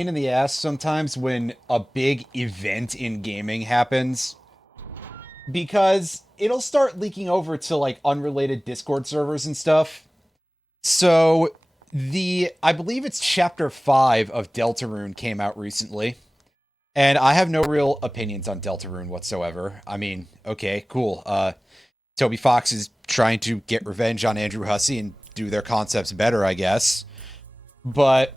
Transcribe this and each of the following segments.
pain in the ass sometimes when a big event in gaming happens because it'll start leaking over to like unrelated Discord servers and stuff. So I believe it's chapter 5 of Deltarune came out recently. And I have no real opinions on Deltarune whatsoever. I mean, okay, cool. Toby Fox is trying to get revenge on Andrew Hussey and do their concepts better, I guess. But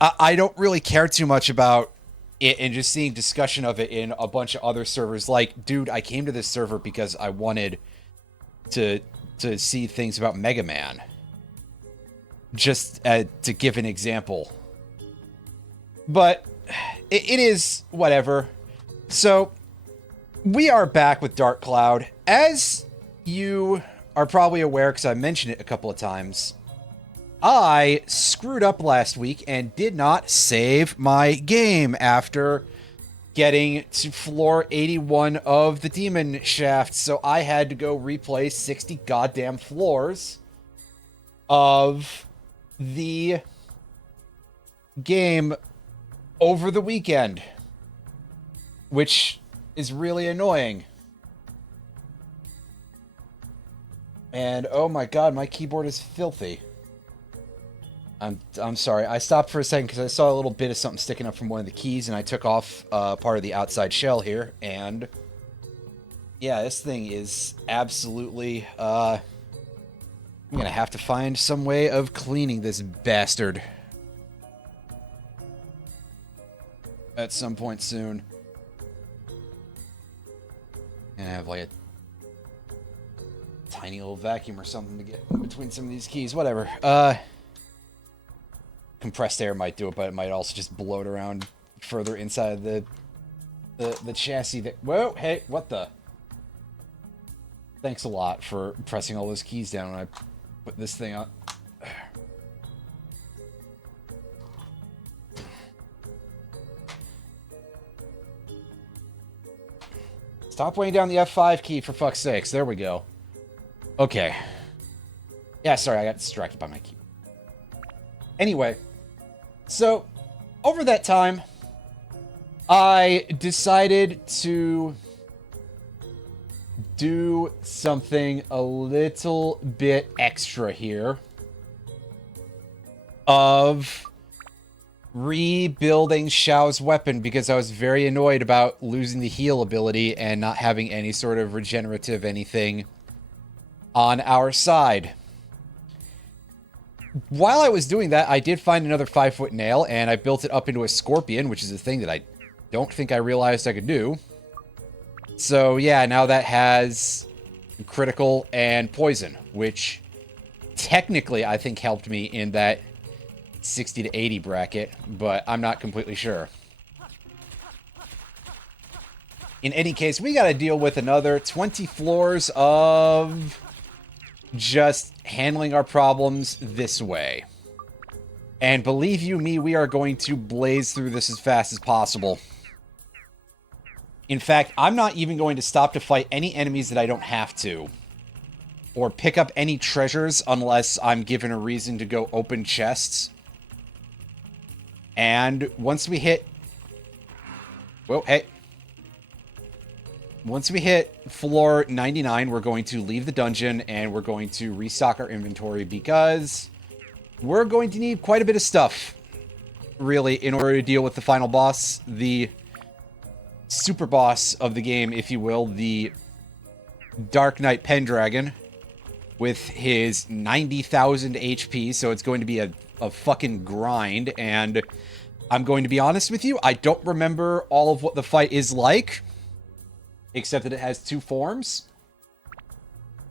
I don't really care too much about it, and just seeing discussion of it in a bunch of other servers. Like, dude, I came to this server because I wanted to see things about Mega Man. Just to give an example. But it is whatever. So we are back with Dark Cloud. As you are probably aware, because I mentioned it a couple of times, I screwed up last week and did not save my game after getting to floor 81 of the Demon Shaft. So I had to go replay 60 goddamn floors of the game over the weekend, which is really annoying. And oh my god, my keyboard is filthy. I'm sorry. I stopped for a second because I saw a little bit of something sticking up from one of the keys, and I took off part of the outside shell here. And yeah, this thing is absolutely. I'm gonna have to find some way of cleaning this bastard at some point soon. And I have like a tiny little vacuum or something to get in between some of these keys. Whatever. Compressed air might do it, but it might also just blow it around further inside the chassis. Whoa, hey, what the? Thanks a lot for pressing all those keys down when I put this thing on. Stop weighing down the F5 key, for fuck's sakes. There we go. Okay. Yeah, sorry, I got distracted by my key. Anyway, so over that time, I decided to do something a little bit extra here of rebuilding Xiao's weapon because I was very annoyed about losing the heal ability and not having any sort of regenerative anything on our side. While I was doing that, I did find another 5-foot nail, and I built it up into a scorpion, which is a thing that I don't think I realized I could do. So yeah, now that has critical and poison, which technically I think helped me in that 60 to 80 bracket, but I'm not completely sure. In any case, we gotta deal with another 20 floors of just handling our problems this way. And believe you me, we are going to blaze through this as fast as possible. In fact, I'm not even going to stop to fight any enemies that I don't have to. Or pick up any treasures unless I'm given a reason to go open chests. And once we hit... Well, hey. Once we hit floor 99, we're going to leave the dungeon and we're going to restock our inventory because we're going to need quite a bit of stuff, really, in order to deal with the final boss, the super boss of the game, if you will, the Dark Knight Pendragon, with his 90,000 HP, so it's going to be a fucking grind, and I'm going to be honest with you, I don't remember all of what the fight is like, except that it has 2 forms.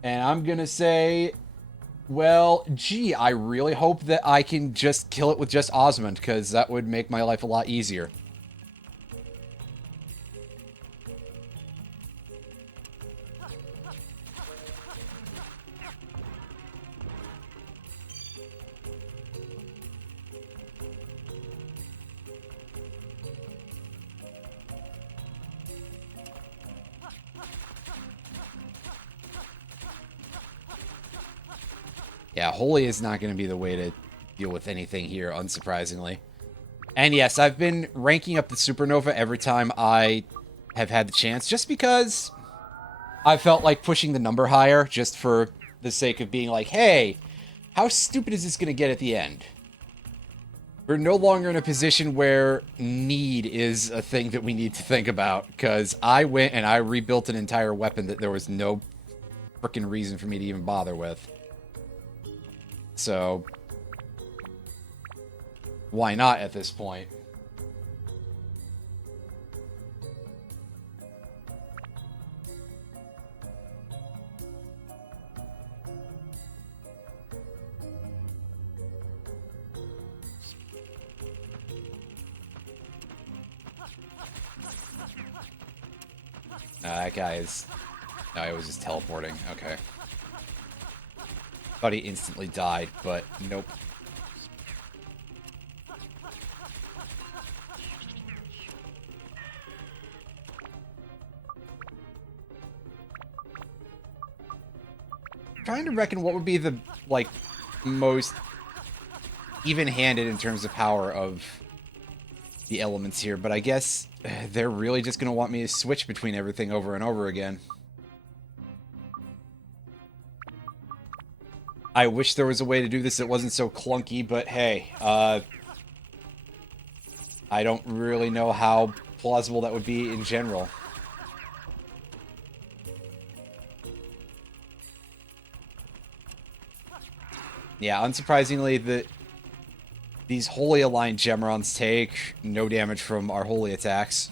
And I'm gonna say, well, gee, I really hope that I can just kill it with just Osmond, because that would make my life a lot easier. Yeah, holy is not going to be the way to deal with anything here, unsurprisingly. And yes, I've been ranking up the Supernova every time I have had the chance, just because I felt like pushing the number higher, just for the sake of being like, hey, how stupid is this going to get at the end? We're no longer in a position where need is a thing that we need to think about, because I went and I rebuilt an entire weapon that there was no freaking reason for me to even bother with. So, why not at this point? That guy is... No, I was just teleporting. Okay. Thought he instantly died, but nope. Trying to reckon what would be the, like, most even-handed in terms of power of the elements here, but I guess they're really just going to want me to switch between everything over and over again. I wish there was a way to do this that wasn't so clunky, but hey, I don't really know how plausible that would be in general. Yeah, unsurprisingly, these Holy Aligned Gemerons take no damage from our Holy attacks.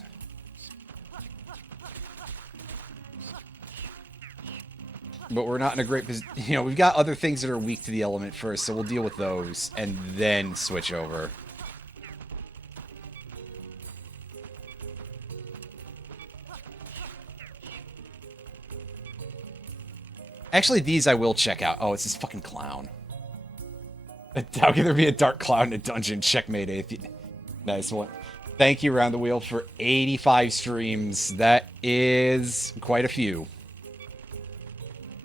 But we're not in a great position. You know, we've got other things that are weak to the element first, so we'll deal with those, and then switch over. Actually, these I will check out. Oh, it's this fucking clown. How can there be a dark cloud in a dungeon? Checkmate, Atheist. Nice one. Thank you, Round the Wheel, for 85 streams. That is quite a few.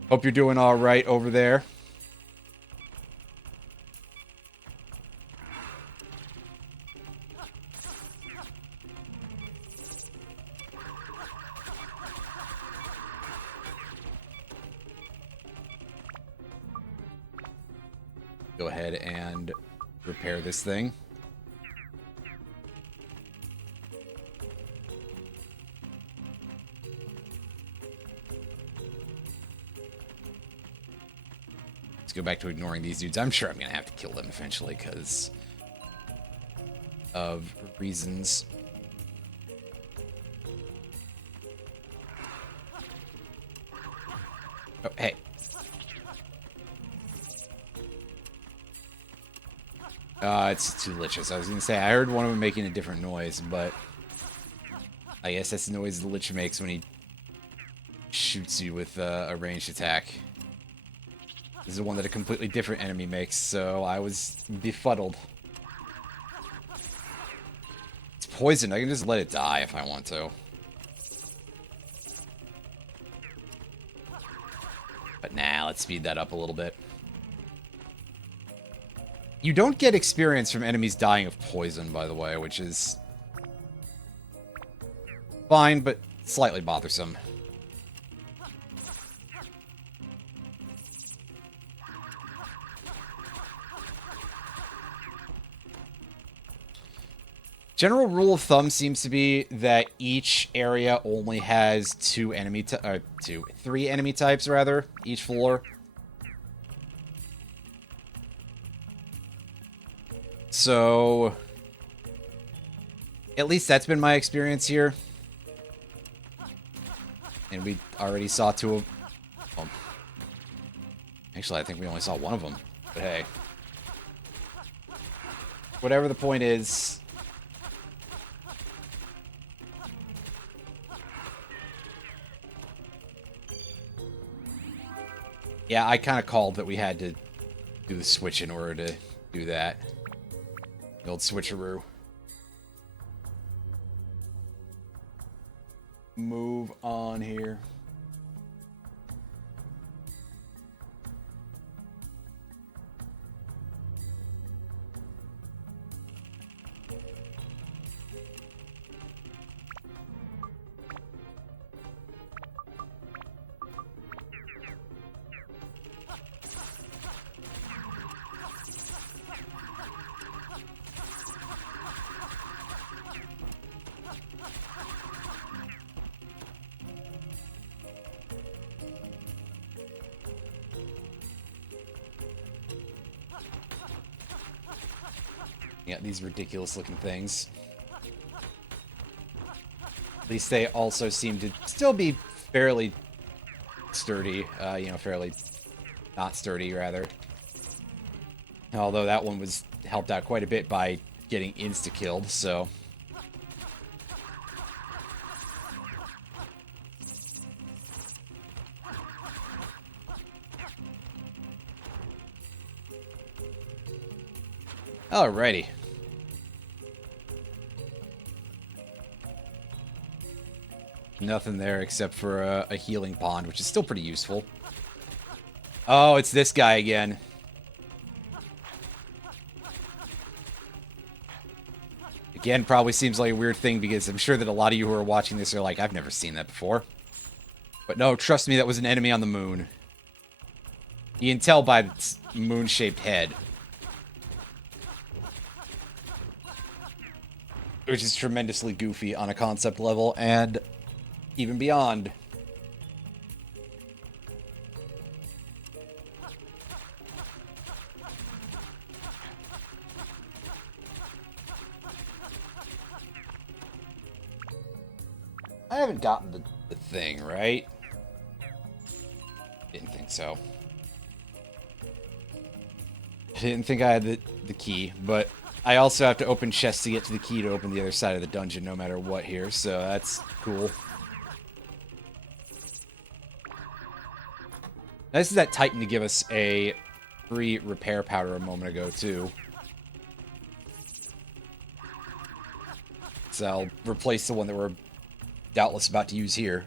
Hope you're doing all right over there. Go ahead and repair this thing. Let's go back to ignoring these dudes. I'm sure I'm gonna have to kill them eventually because of reasons. Oh, hey. It's two liches. I was gonna say, I heard one of them making a different noise, but I guess that's the noise the lich makes when he shoots you with a ranged attack. This is the one that a completely different enemy makes, so I was befuddled. It's poison. I can just let it die if I want to. But nah, let's speed that up a little bit. You don't get experience from enemies dying of poison, by the way, which is fine, but slightly bothersome. General rule of thumb seems to be that each area only has three enemy types, rather, each floor. So, at least that's been my experience here. And we already saw two of them. Actually, I think we only saw one of them. But hey. Whatever the point is... Yeah, I kind of called that we had to do the switch in order to do that. The old switcheroo. Move on here. Yeah, these ridiculous looking things. At least they also seem to still be fairly sturdy. You know, fairly not sturdy, rather. Although that one was helped out quite a bit by getting insta-killed, so... Alrighty. Nothing there except for a healing pond, which is still pretty useful. Oh, it's this guy again. Again, probably seems like a weird thing because I'm sure that a lot of you who are watching this are like, I've never seen that before. But no, trust me, that was an enemy on the moon. You can tell by its moon-shaped head. Which is tremendously goofy on a concept level, and even beyond. I haven't gotten the thing, right? Didn't think so. I didn't think I had the key, but... I also have to open chests to get to the key to open the other side of the dungeon no matter what here, so that's cool. Nice of that Titan to give us a free repair powder a moment ago, too. So I'll replace the one that we're doubtless about to use here.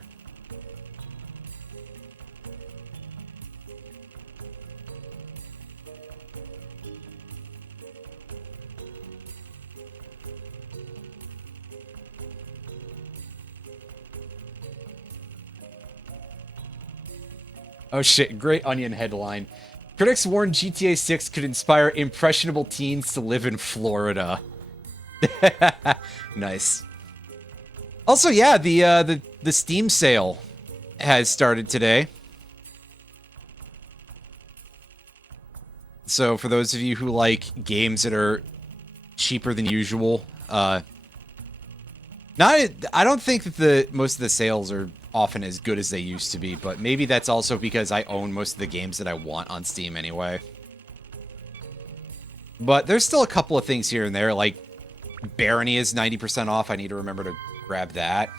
Oh shit, Great Onion headline. Critics warn GTA 6 could inspire impressionable teens to live in Florida. Nice. Also, yeah, the Steam sale has started today. So for those of you who like games that are cheaper than usual, I don't think that most of the sales are often as good as they used to be, but maybe that's also because I own most of the games that I want on Steam anyway. But there's still a couple of things here and there, like Barony is 90% off. I need to remember to grab that.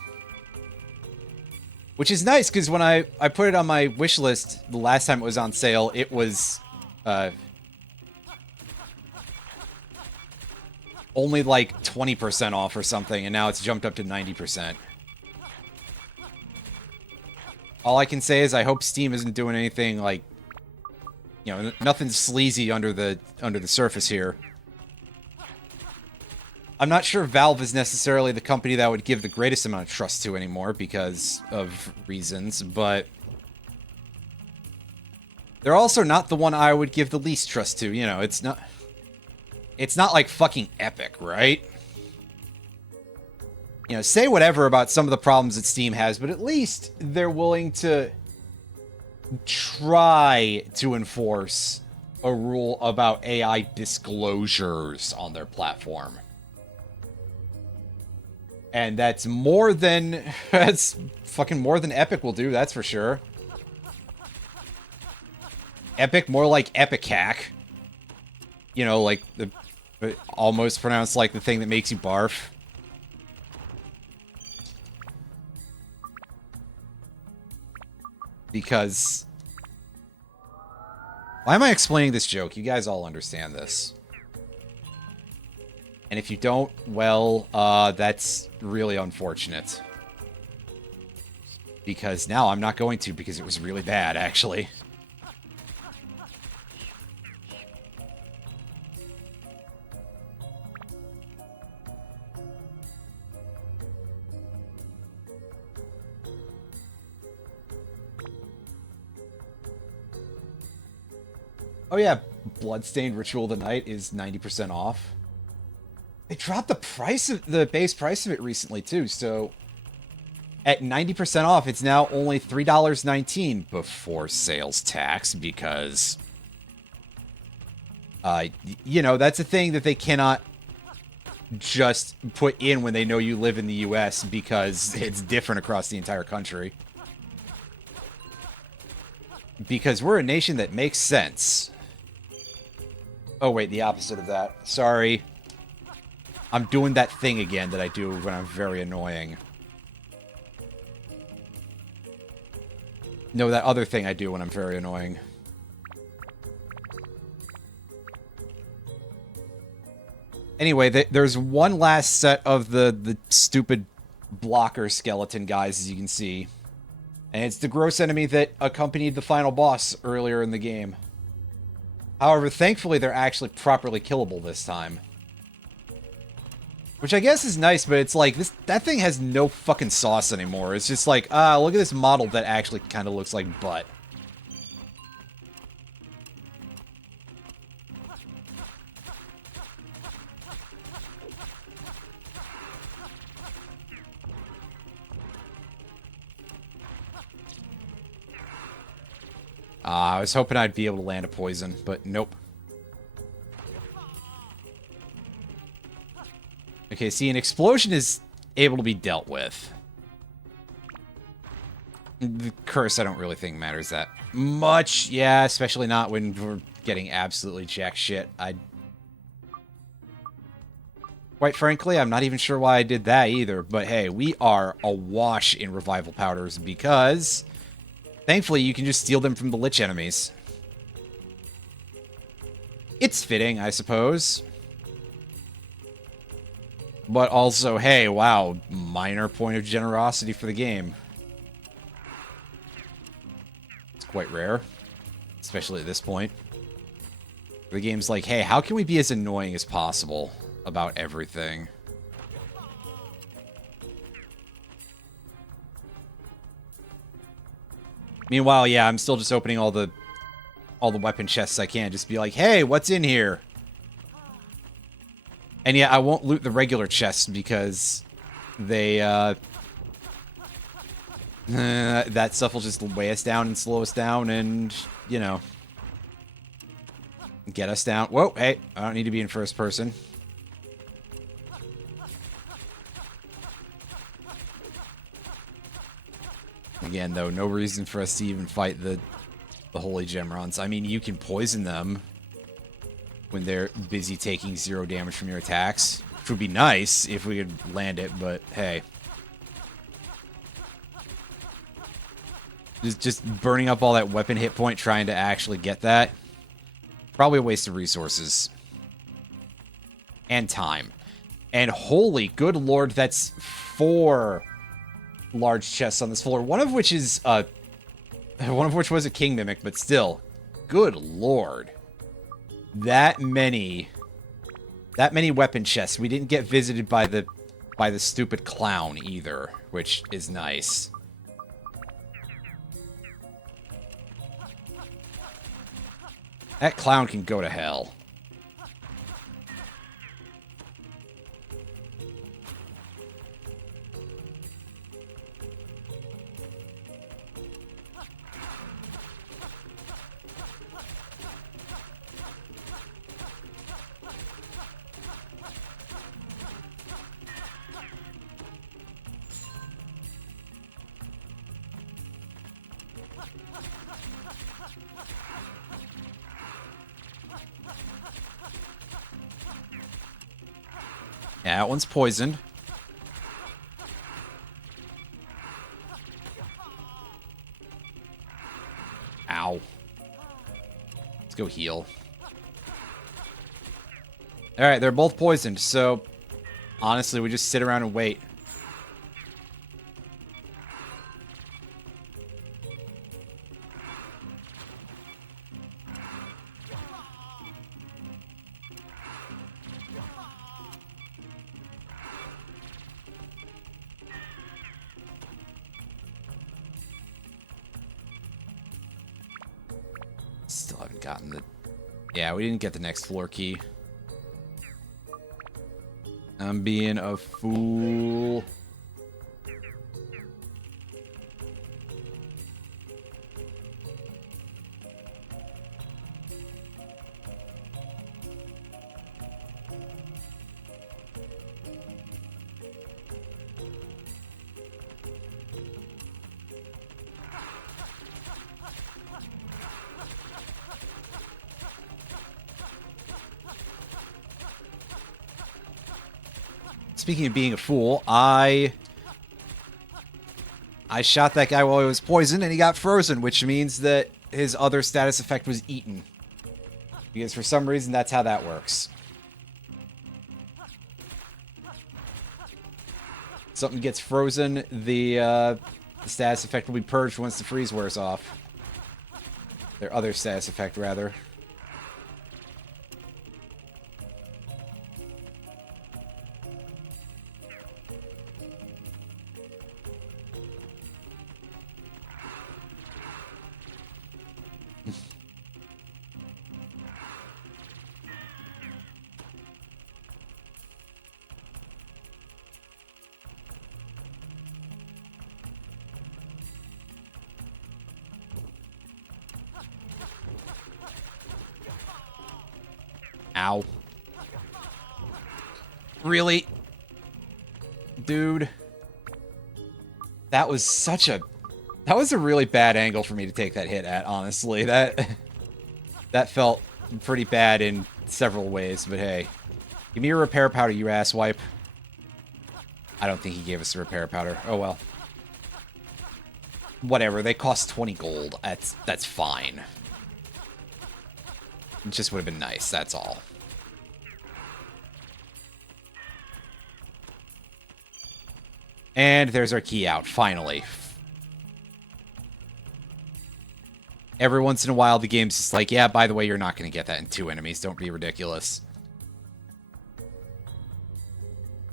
Which is nice, because when I put it on my wish list the last time it was on sale, it was only like 20% off or something, and now it's jumped up to 90%. All I can say is I hope Steam isn't doing anything like, you know, nothing sleazy under the surface here. I'm not sure Valve is necessarily the company that I would give the greatest amount of trust to anymore because of reasons, but they're also not the one I would give the least trust to. You know, it's not like fucking Epic, right? You know, say whatever about some of the problems that Steam has, but at least they're willing to try to enforce a rule about AI disclosures on their platform. And that's more than... that's fucking more than Epic will do, that's for sure. Epic, more like Epicac. You know, like the... almost pronounced like the thing that makes you barf. Because... why am I explaining this joke? You guys all understand this. And if you don't, well, that's really unfortunate. Because now I'm not going to, because it was really bad, actually. Oh yeah, Bloodstained Ritual of the Night is 90% off. They dropped the price of the base price of it recently too, so at 90% off, it's now only $3.19 before sales tax because you know, that's a thing that they cannot just put in when they know you live in the US because it's different across the entire country. Because we're a nation that makes sense. Oh, wait, the opposite of that. Sorry. I'm doing that thing again that I do when I'm very annoying. No, that other thing I do when I'm very annoying. Anyway, there's one last set of the stupid blocker skeleton guys, as you can see. And it's the gross enemy that accompanied the final boss earlier in the game. However, thankfully, they're actually properly killable this time. Which I guess is nice, but it's like, that thing has no fucking sauce anymore. It's just like, look at this model that actually kind of looks like butt. I was hoping I'd be able to land a poison, but nope. Okay, see, an explosion is able to be dealt with. The curse, I don't really think matters that much. Yeah, especially not when we're getting absolutely jack shit. Quite frankly, I'm not even sure why I did that either. But hey, we are awash in revival powders because, thankfully, you can just steal them from the Lich enemies. It's fitting, I suppose. But also, hey, wow, minor point of generosity for the game. It's quite rare, especially at this point. The game's like, hey, how can we be as annoying as possible about everything? Meanwhile, yeah, I'm still just opening all the weapon chests I can. Just be like, hey, what's in here? And yeah, I won't loot the regular chests because they, that stuff will just weigh us down and slow us down and, you know, get us down. Whoa, hey, I don't need to be in first person. Again, though, no reason for us to even fight the Holy Gemrons. I mean, you can poison them when they're busy taking 0 damage from your attacks. Which would be nice if we could land it, but hey. Just burning up all that weapon hit point trying to actually get that. Probably a waste of resources. And time. And holy good lord, that's 4 large chests on this floor. One of which is, one of which was a king mimic, but still. Good lord. That many weapon chests. We didn't get visited by the stupid clown either, which is nice. That clown can go to hell. Yeah, that one's poisoned. Ow. Let's go heal. Alright, they're both poisoned, so honestly, we just sit around and wait. Still haven't gotten the... Yeah, we didn't get the next floor key. I'm being a fool. Speaking of being a fool, I shot that guy while he was poisoned, and he got frozen, which means that his other status effect was eaten. Because for some reason, that's how that works. Something gets frozen, the status effect will be purged once the freeze wears off. Their other status effect, rather. Ow. Really? Dude. That was such a... That was a really bad angle for me to take that hit at, honestly. That felt pretty bad in several ways, but hey. Give me a repair powder, you asswipe. I don't think he gave us a repair powder. Oh well. Whatever, they cost 20 gold. That's fine. It just would have been nice, that's all. And there's our key out, finally. Every once in a while, the game's just like, yeah, by the way, you're not going to get that in 2 enemies. Don't be ridiculous.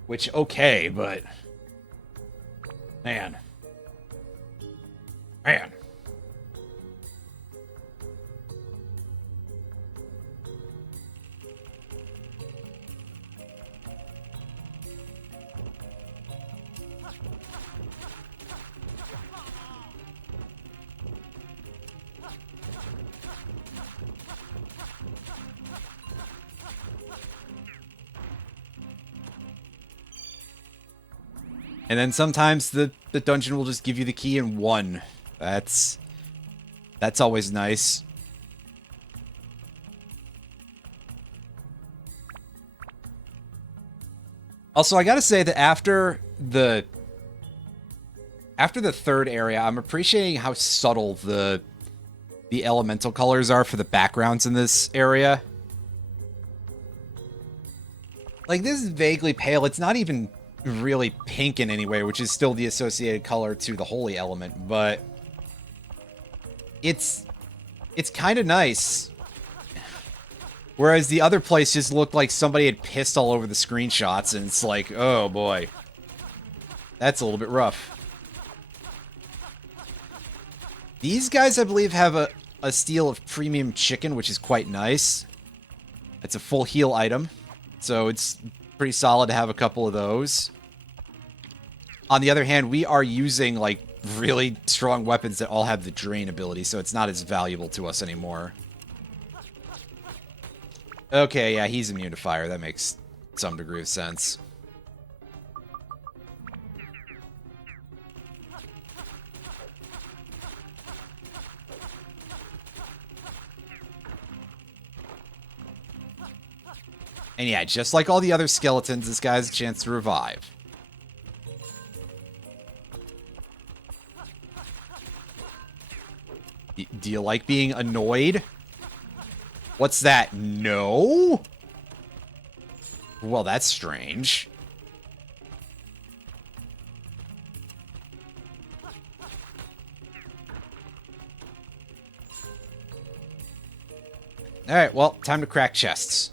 Which, okay, but... Man. Man. And then sometimes the dungeon will just give you the key in 1. That's always nice. Also, I gotta say that after the 3rd area, I'm appreciating how subtle the elemental colors are for the backgrounds in this area. Like, this is vaguely pale. It's not even really pink in any way, which is still the associated color to the holy element, but it's kind of nice. Whereas the other place just looked like somebody had pissed all over the screenshots, and it's like, oh boy. That's a little bit rough. These guys, I believe, have a steal of premium chicken, which is quite nice. It's a full heal item, so it's pretty solid to have a couple of those. On the other hand, we are using, like, really strong weapons that all have the drain ability, so it's not as valuable to us anymore. Okay, yeah, he's immune to fire. That makes some degree of sense. And yeah, just like all the other skeletons, this guy has a chance to revive. Do you like being annoyed? What's that? No? Well, that's strange. Alright, well, time to crack chests.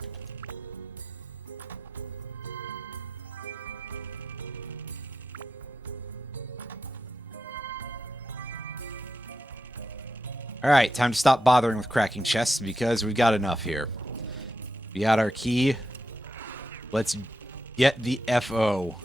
Alright, time to stop bothering with cracking chests because we've got enough here. We got our key. Let's get the FO.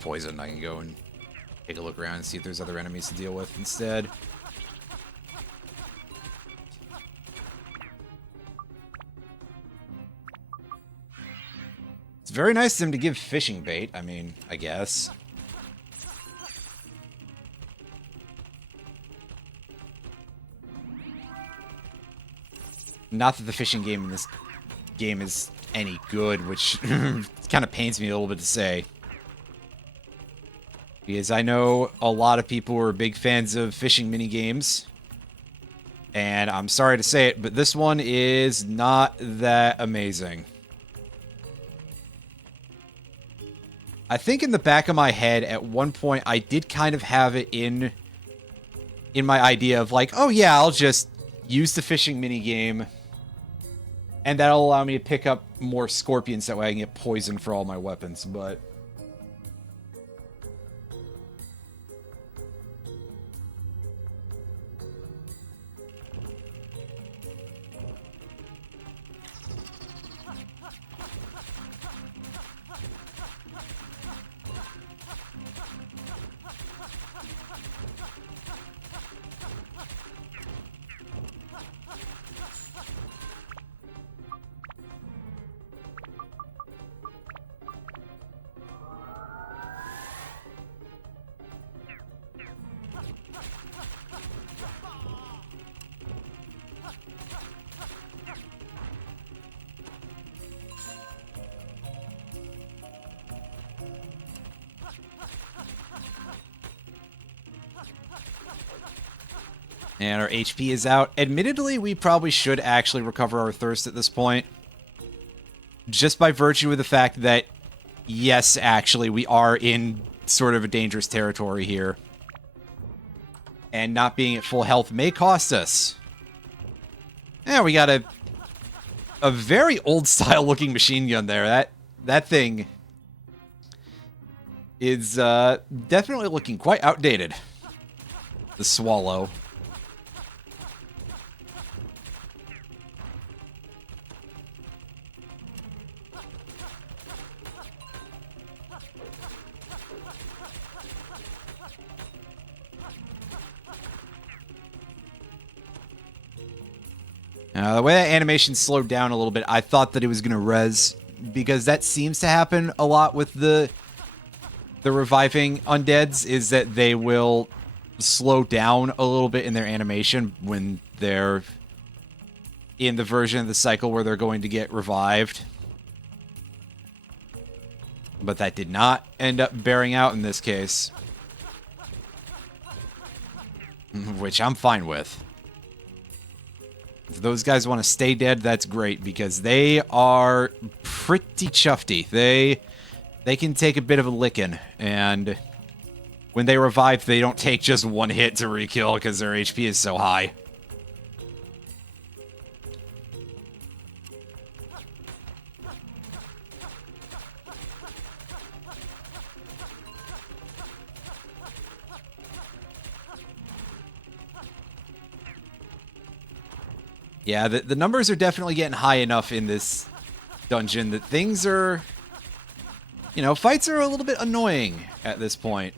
poison. I can go and take a look around and see if there's other enemies to deal with instead. It's very nice of them to give fishing bait. I mean, I guess. Not that the fishing game in this game is any good, which kind of pains me a little bit to say. Because I know a lot of people who are big fans of fishing minigames. And I'm sorry to say it, but this one is not that amazing. I think in the back of my head, at one point, I did kind of have it in my idea of like, oh yeah, I'll just use the fishing minigame, and that'll allow me to pick up more scorpions, that way I can get poison for all my weapons, but... And our HP is out. Admittedly, we probably should actually recover our thirst at this point. Just by virtue of the fact that, yes, actually, we are in sort of a dangerous territory here. And not being at full health may cost us. Yeah, we got a very old-style looking machine gun there. That thing is definitely looking quite outdated. The Swallow. The way that animation slowed down a little bit, I thought that it was going to res, because that seems to happen a lot with the reviving undeads, is that they will slow down a little bit in their animation when they're in the version of the cycle where they're going to get revived. But that did not end up bearing out in this case. Which I'm fine with. If those guys want to stay dead, that's great, because they are pretty chufty. They can take a bit of a licking, and when they revive, they don't take just one hit to re-kill because their HP is so high. Yeah, the numbers are definitely getting high enough in this dungeon that things are... You know, fights are a little bit annoying at this point.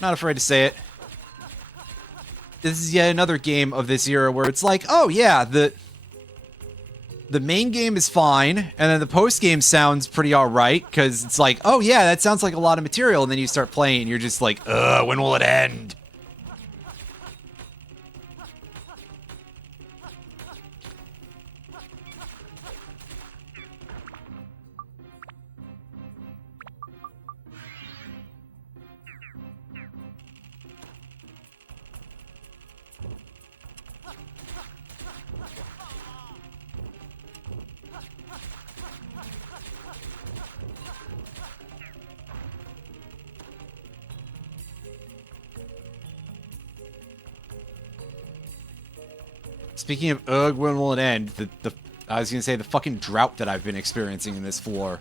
Not afraid to say it. This is yet another game of this era where it's like, oh yeah, the main game is fine, and then the post-game sounds pretty alright, because it's like, oh yeah, that sounds like a lot of material, and then you start playing, and you're just like, when will it end? Speaking of when will it end? I was gonna say the fucking drought that I've been experiencing in this floor.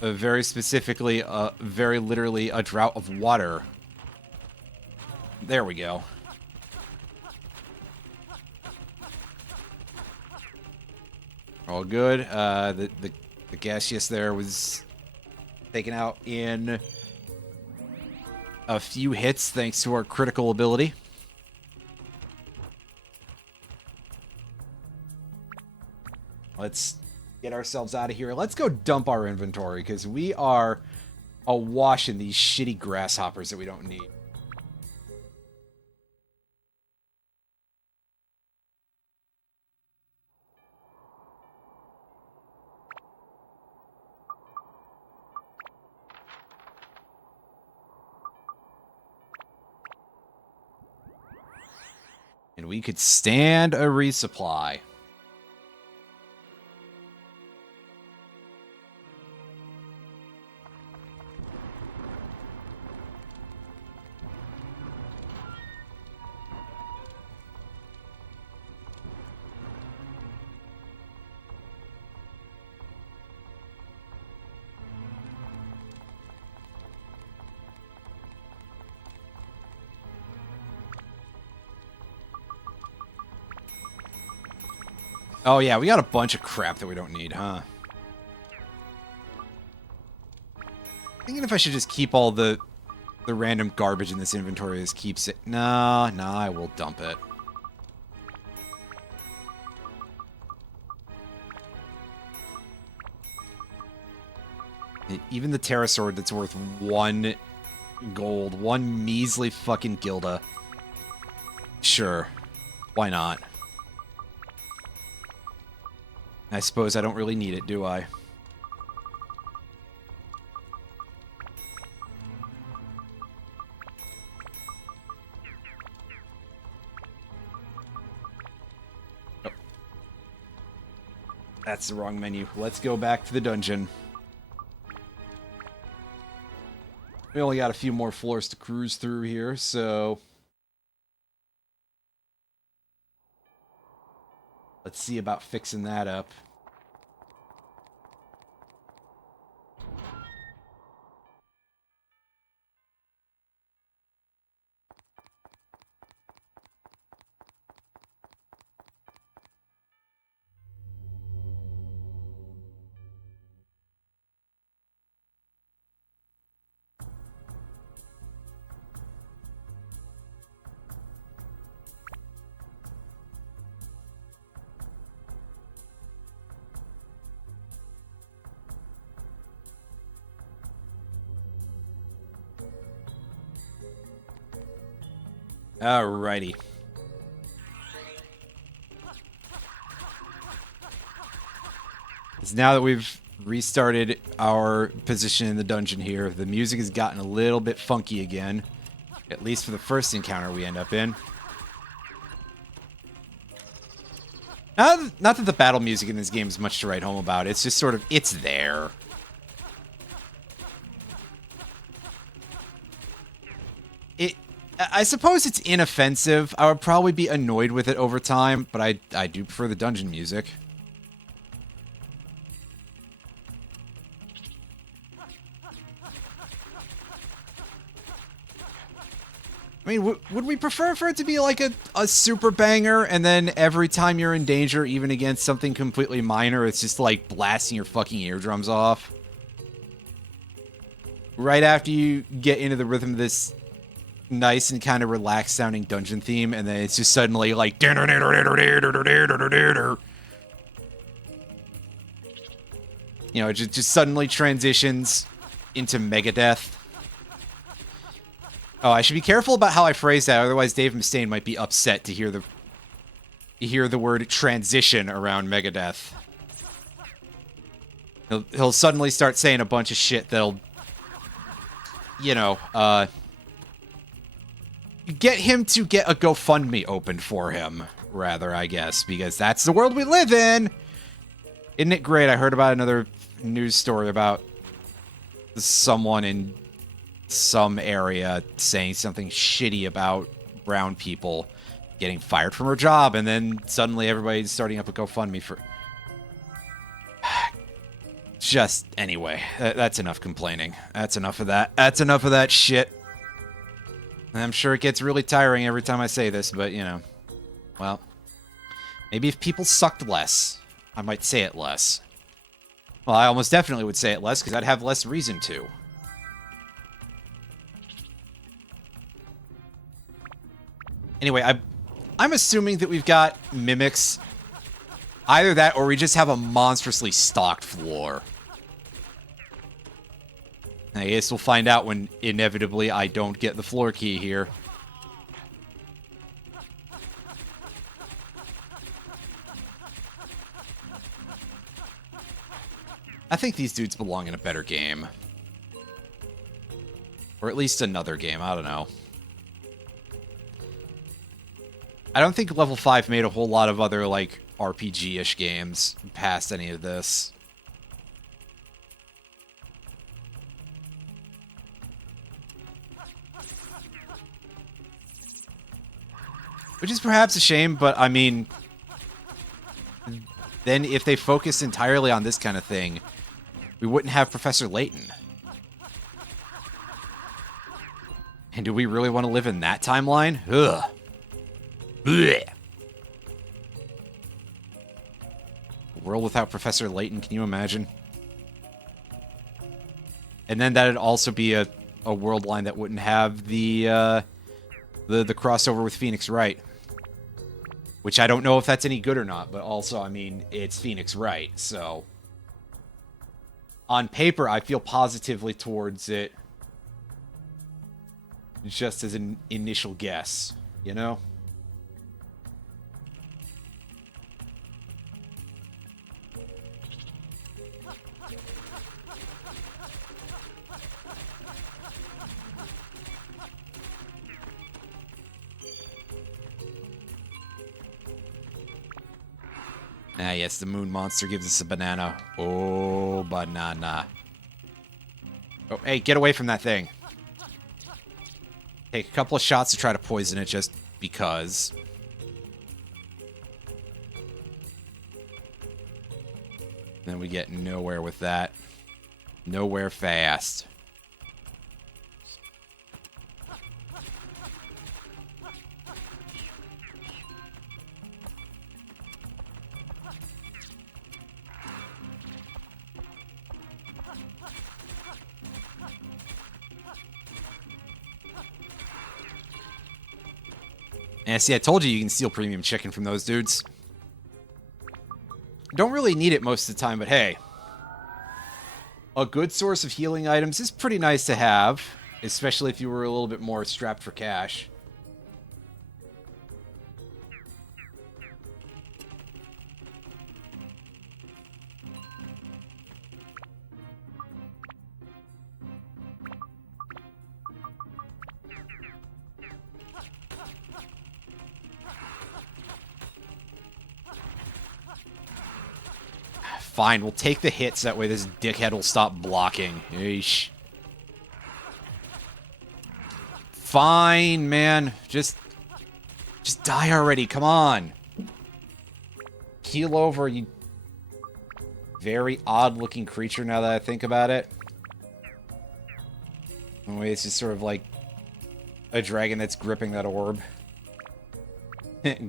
Very specifically, very literally, a drought of water. There we go. All good. The gaseous there was taken out in a few hits thanks to our critical ability. Let's get ourselves out of here. Let's go dump our inventory, because we are awash in these shitty grasshoppers that we don't need. And we could stand a resupply. Oh yeah, we got a bunch of crap that we don't need, huh? Thinking if I should just keep all the random garbage in this inventory as keeps it. No, I will dump it. Even the Terra Sword that's worth 1 gold, 1 measly fucking gilda. Sure. Why not? I suppose I don't really need it, do I? Oh. That's the wrong menu. Let's go back to the dungeon. We only got a few more floors to cruise through here, so... let's see about fixing that up. Alrighty. Now that we've restarted our position in the dungeon here, the music has gotten a little bit funky again. At least for the first encounter we end up in. Not that the battle music in this game is much to write home about. It's just sort of, it's there. I suppose it's inoffensive. I would probably be annoyed with it over time, but I do prefer the dungeon music. I mean, would we prefer for it to be like a super banger, and then every time you're in danger, even against something completely minor, it's just like blasting your fucking eardrums off? Right after you get into the rhythm of this nice and kind of relaxed sounding dungeon theme, and then it's just suddenly like... you know, it just suddenly transitions into Megadeth. Oh, I should be careful about how I phrase that, otherwise Dave Mustaine might be upset to hear the word transition around Megadeth. He'll suddenly start saying a bunch of shit that'll, you know, get him to get a GoFundMe opened for him, rather, I guess, because that's the world we live in! Isn't it great? I heard about another news story about someone in some area saying something shitty about brown people getting fired from her job, and then suddenly everybody's starting up a GoFundMe for... Just, anyway, that's enough complaining. That's enough of that. That's enough of that shit. I'm sure it gets really tiring every time I say this, but, you know. Well, maybe if people sucked less, I might say it less. Well, I almost definitely would say it less, because I'd have less reason to. Anyway, I'm assuming that we've got mimics. Either that, or we just have a monstrously stocked floor. I guess we'll find out when, inevitably, I don't get the floor key here. I think these dudes belong in a better game. Or at least another game, I don't know. I don't think Level 5 made a whole lot of other, like, RPG-ish games past any of this. Which is perhaps a shame, but I mean, then if they focused entirely on this kind of thing, we wouldn't have Professor Layton. And do we really want to live in that timeline? Ugh. Blech. A world without Professor Layton, can you imagine? And then that'd also be a world line that wouldn't have the crossover with Phoenix Wright. Which I don't know if that's any good or not, but also, I mean, it's Phoenix Wright, so... On paper, I feel positively towards it. Just as an initial guess, you know? Ah, yes, the moon monster gives us a banana. Oh, banana. Oh, hey, get away from that thing. Take a couple of shots to try to poison it just because. Then we get nowhere with that. Nowhere fast. And see, I told you can steal premium chicken from those dudes. Don't really need it most of the time, but hey. A good source of healing items is pretty nice to have, especially if you were a little bit more strapped for cash. Fine, we'll take the hits, that way this dickhead will stop blocking. Eesh. Fine, man. Just die already, come on. Keel over, you very odd-looking creature now that I think about it. In a way, it's just sort of like a dragon that's gripping that orb.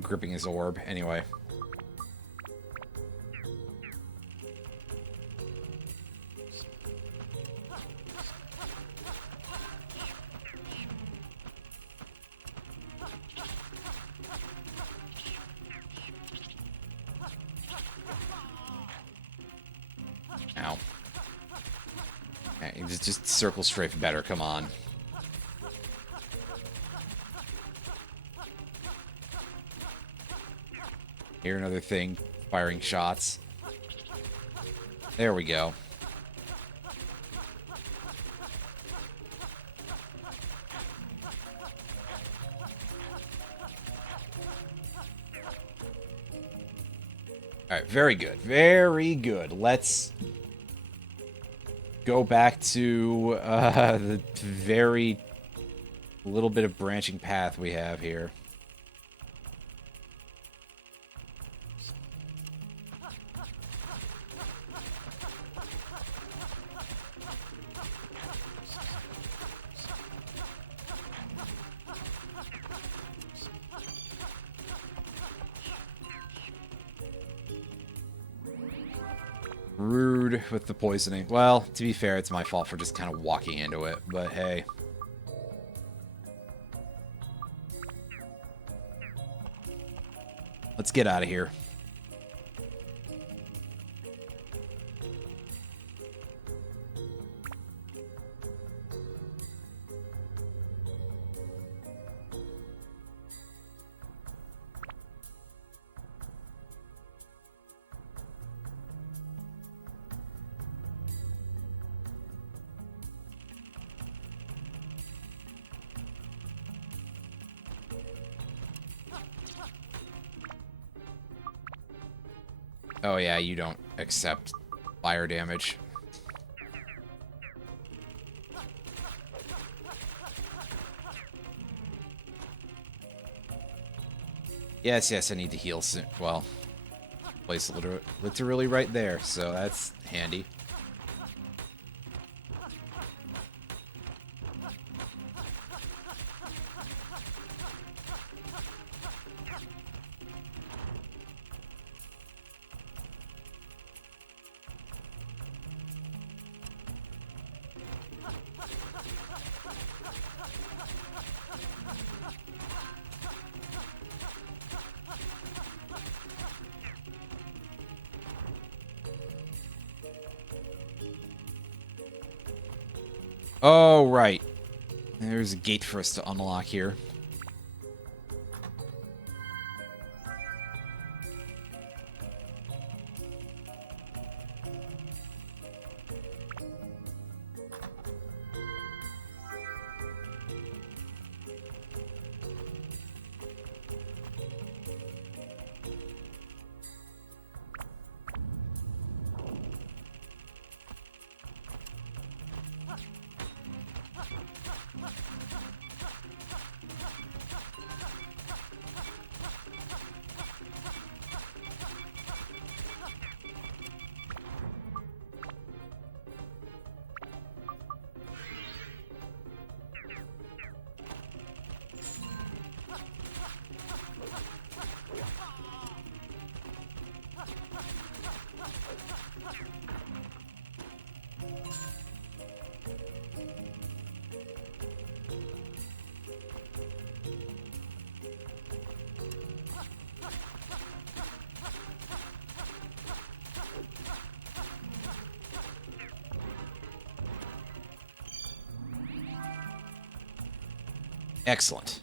Gripping his orb, anyway. Ow. Okay, just circle strafe better, come on. Here, another thing, firing shots. There we go. Alright, very good. Very good. Let's go back to the very little bit of branching path we have here. screwed with the poisoning. Well, to be fair, it's my fault for just kind of walking into it, but hey. Let's get out of here. Oh yeah, you don't accept fire damage. Yes, yes, I need to heal soon. Well, place literally right there, so that's handy. Oh, right. There's a gate for us to unlock here. Excellent.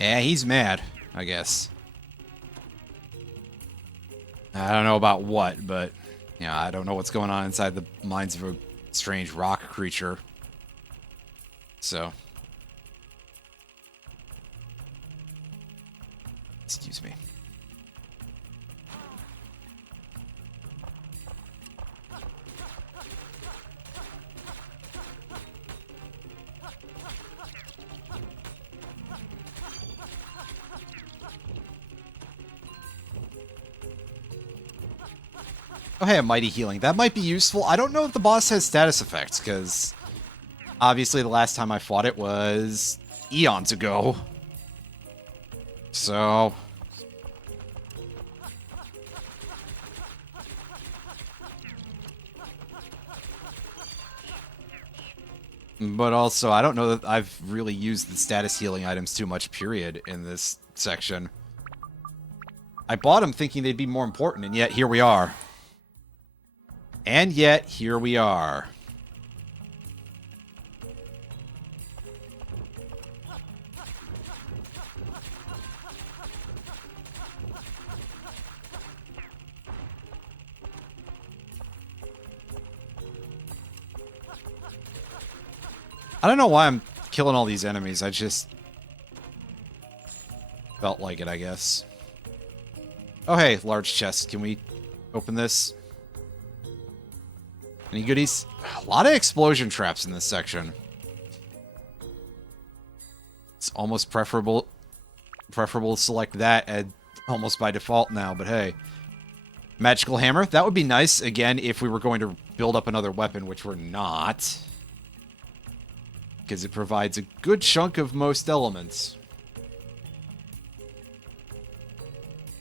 Yeah, he's mad, I guess. I don't know about what, but yeah, I don't know what's going on inside the minds of a strange rock creature. So, excuse me. Oh, hey, a mighty healing. That might be useful. I don't know if the boss has status effects, because obviously the last time I fought it was eons ago. So... But also, I don't know that I've really used the status healing items too much, period, in this section. I bought them thinking they'd be more important, and yet here we are. And yet, here we are. I don't know why I'm killing all these enemies. I just felt like it, I guess. Oh, hey, large chest. Can we open this? Any goodies? A lot of explosion traps in this section. It's almost preferable to select that and almost by default now, but hey. Magical hammer. That would be nice, again, if we were going to build up another weapon, which we're not. Because it provides a good chunk of most elements.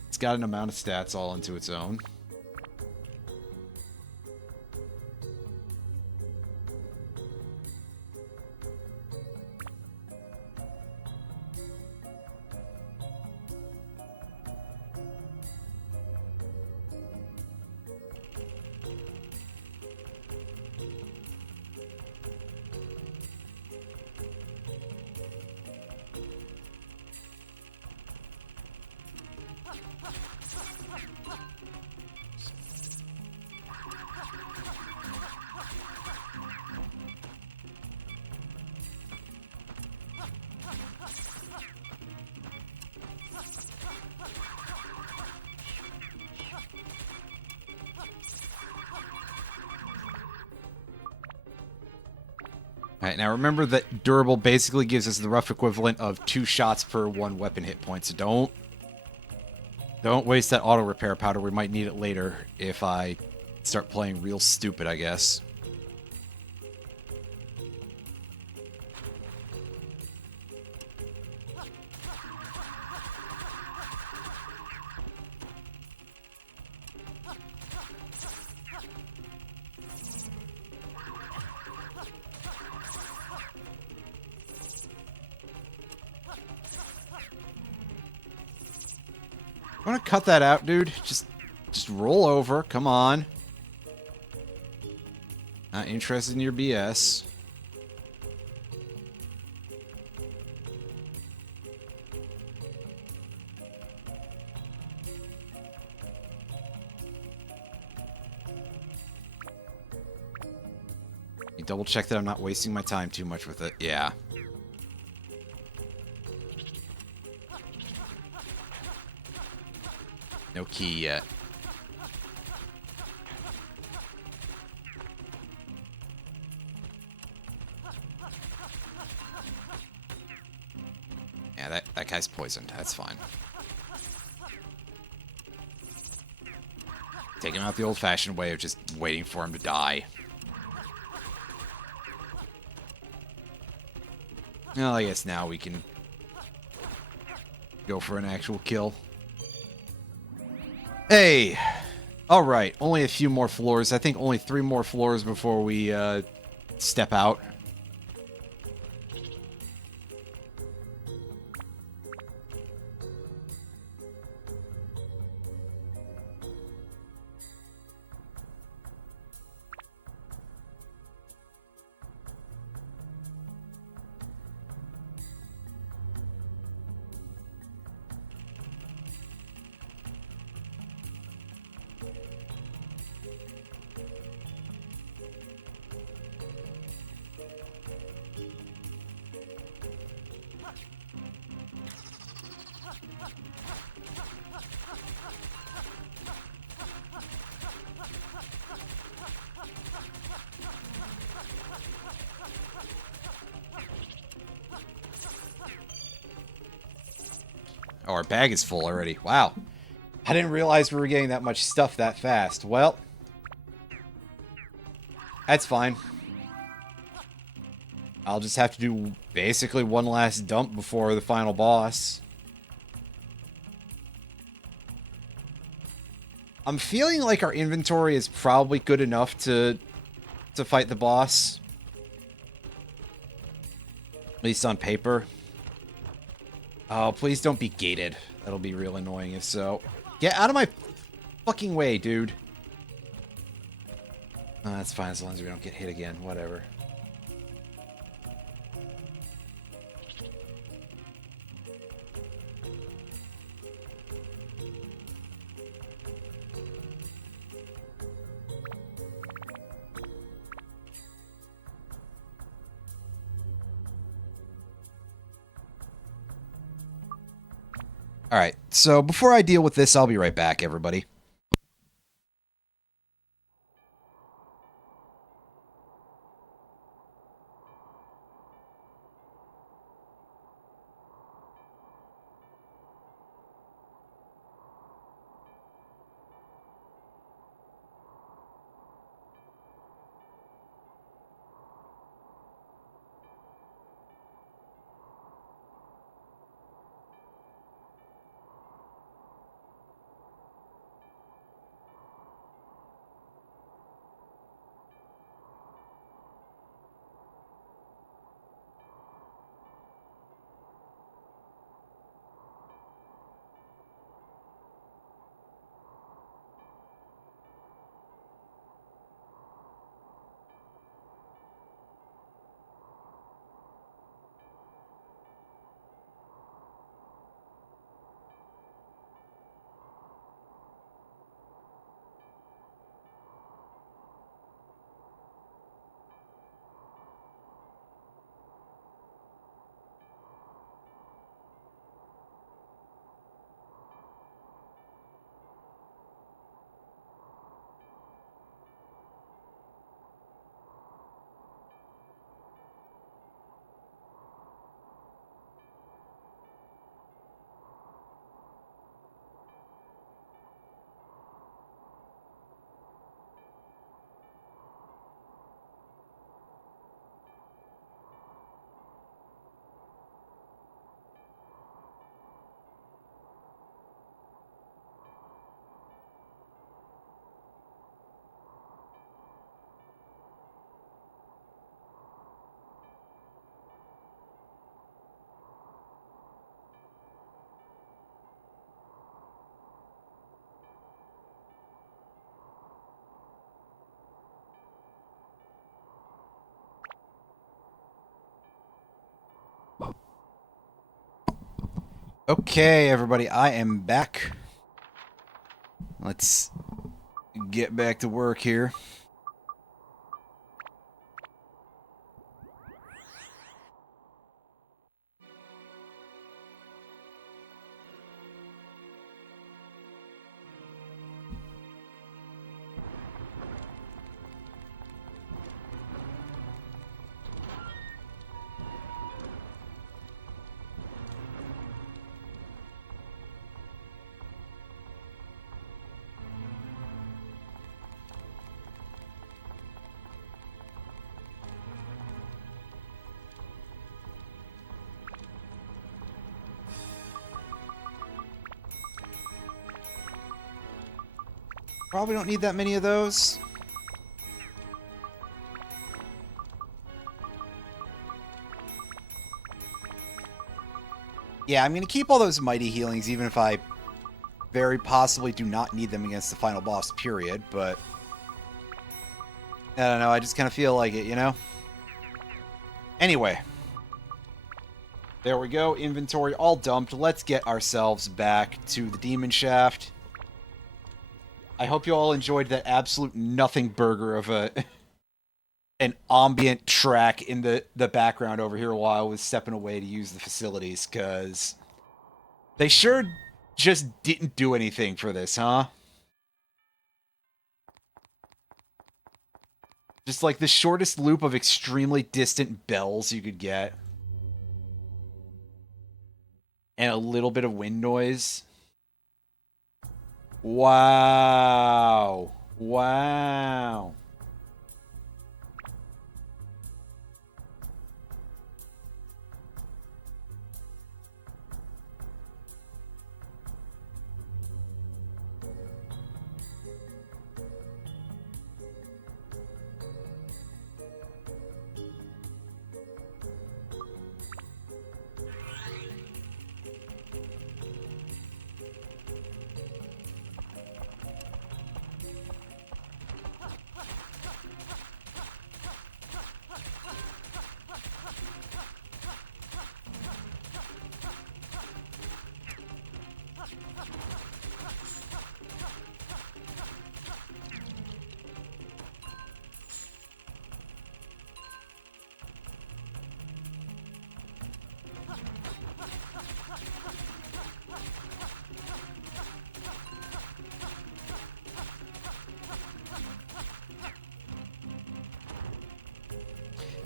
It's got an amount of stats all into its own. Alright, now remember that durable basically gives us the rough equivalent of 2 shots per 1 weapon hit point, so don't waste that auto repair powder. We might need it later if I start playing real stupid, I guess. Want to cut that out, dude? Just roll over. Come on. Not interested in your BS. You double check that I'm not wasting my time too much with it. Yeah. No key yet. Yeah, that guy's poisoned. That's fine. Take him out the old-fashioned way of just waiting for him to die. Well, I guess now we can go for an actual kill. Hey! Alright, only a few more floors. I think only 3 more floors before we step out. Oh, our bag is full already. Wow. I didn't realize we were getting that much stuff that fast. Well, that's fine. I'll just have to do basically one last dump before the final boss. I'm feeling like our inventory is probably good enough to fight the boss. At least on paper. Oh, please don't be gated. That'll be real annoying if so. Get out of my fucking way, dude. Oh, that's fine as long as we don't get hit again. Whatever. Alright, so before I deal with this, I'll be right back, everybody. Okay, everybody, I am back. Let's get back to work here. Probably don't need that many of those. Yeah, I'm going to keep all those mighty healings, even if I very possibly do not need them against the final boss, period, but I don't know, I just kind of feel like it, you know? Anyway. There we go, inventory all dumped. Let's get ourselves back to the Demon Shaft. I hope you all enjoyed that absolute nothing burger of an ambient track in the background over here while I was stepping away to use the facilities, because they sure just didn't do anything for this, huh? Just like the shortest loop of extremely distant bells you could get. And a little bit of wind noise. Wow. Wow.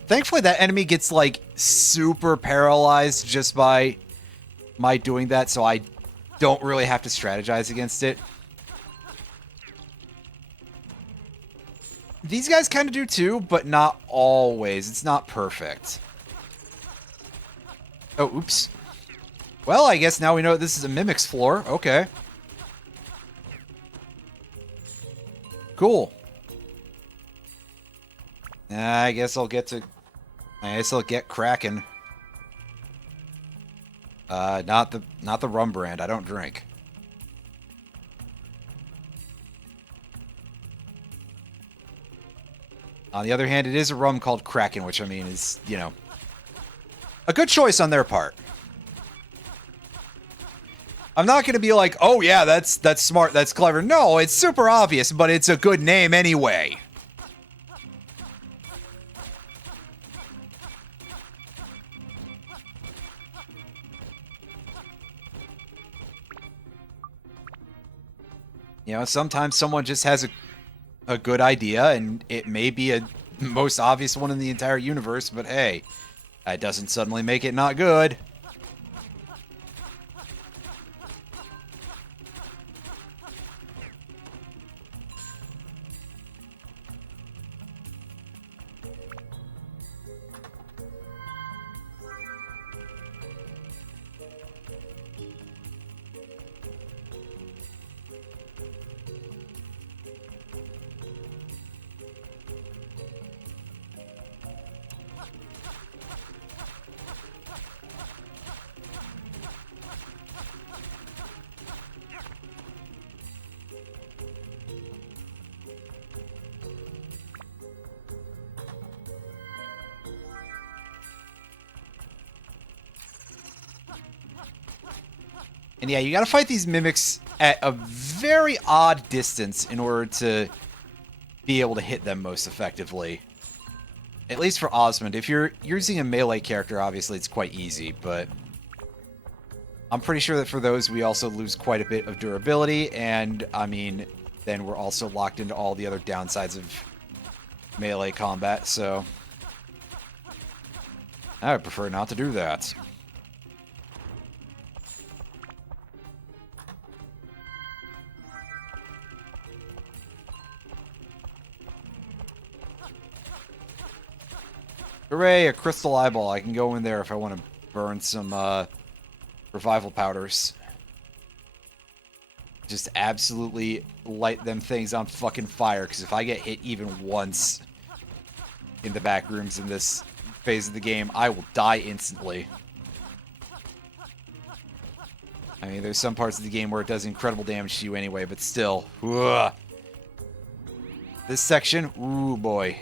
Thankfully, that enemy gets, like, super paralyzed just by my doing that, so I don't really have to strategize against it. These guys kind of do too, but not always. It's not perfect. Oh, oops. Well, I guess now we know this is a Mimic's floor. Okay. Cool. I guess I'll get Kraken. Not the rum brand. I don't drink. On the other hand, it is a rum called Kraken, which I mean is, you know, a good choice on their part. I'm not going to be like, oh yeah, that's smart, that's clever. No, it's super obvious, but it's a good name anyway. You know, sometimes someone just has a good idea, and it may be a most obvious one in the entire universe, but hey, that doesn't suddenly make it not good. And yeah, you gotta fight these mimics at a very odd distance in order to be able to hit them most effectively. At least for Osmond. If you're using a melee character, obviously it's quite easy, but I'm pretty sure that for those we also lose quite a bit of durability, and I mean, then we're also locked into all the other downsides of melee combat, so I would prefer not to do that. Hooray, a crystal eyeball. I can go in there if I want to burn some revival powders. Just absolutely light them things on fucking fire, because if I get hit even once in the back rooms in this phase of the game, I will die instantly. I mean, there's some parts of the game where it does incredible damage to you anyway, but still. Ugh. This section, ooh boy.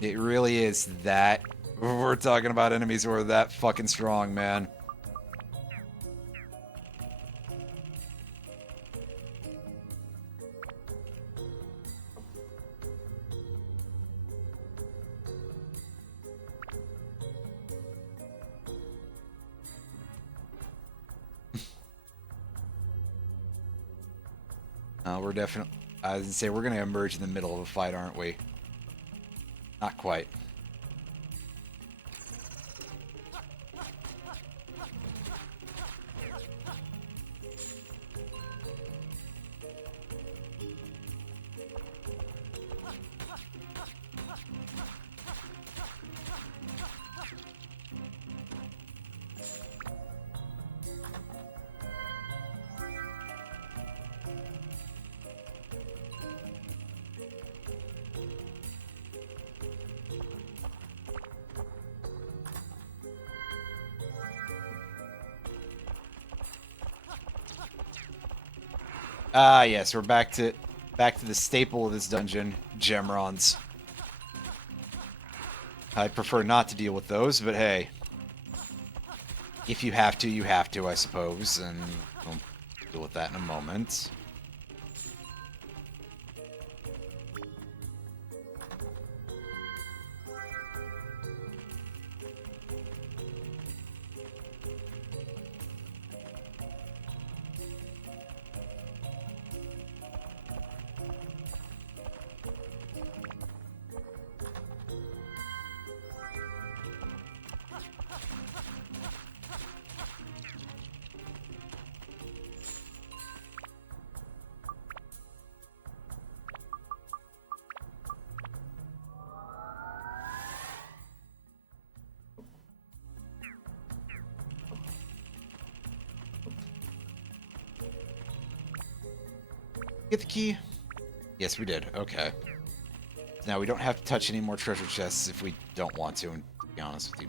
It really is that. We're talking about enemies who are that fucking strong, man. We're definitely... I was gonna say, we're gonna emerge in the middle of a fight, aren't we? Not quite. Ah, yes, we're back to the staple of this dungeon, Gemrons. I prefer not to deal with those, but hey, if you have to, you have to, I suppose, and we'll deal with that in a moment. Get the key? Yes, we did. Okay. Now we don't have to touch any more treasure chests if we don't want to, and to be honest with you.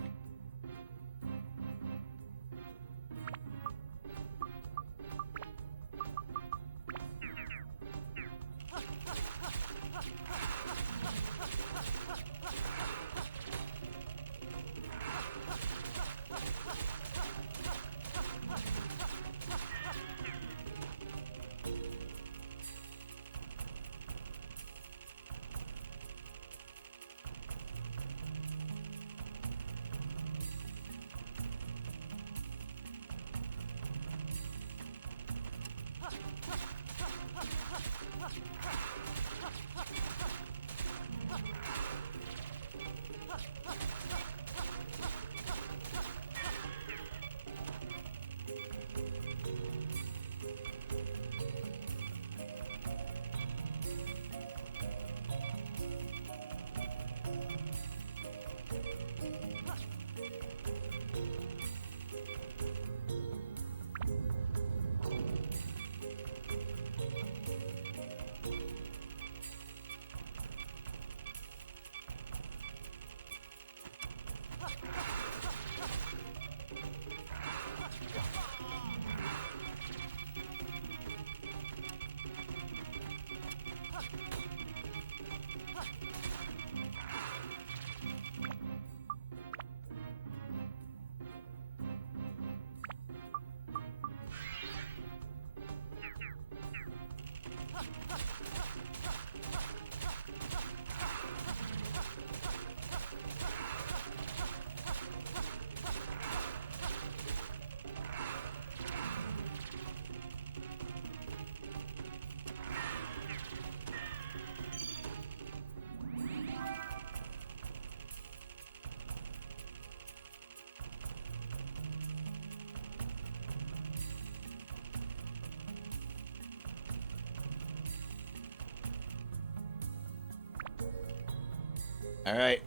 Alright,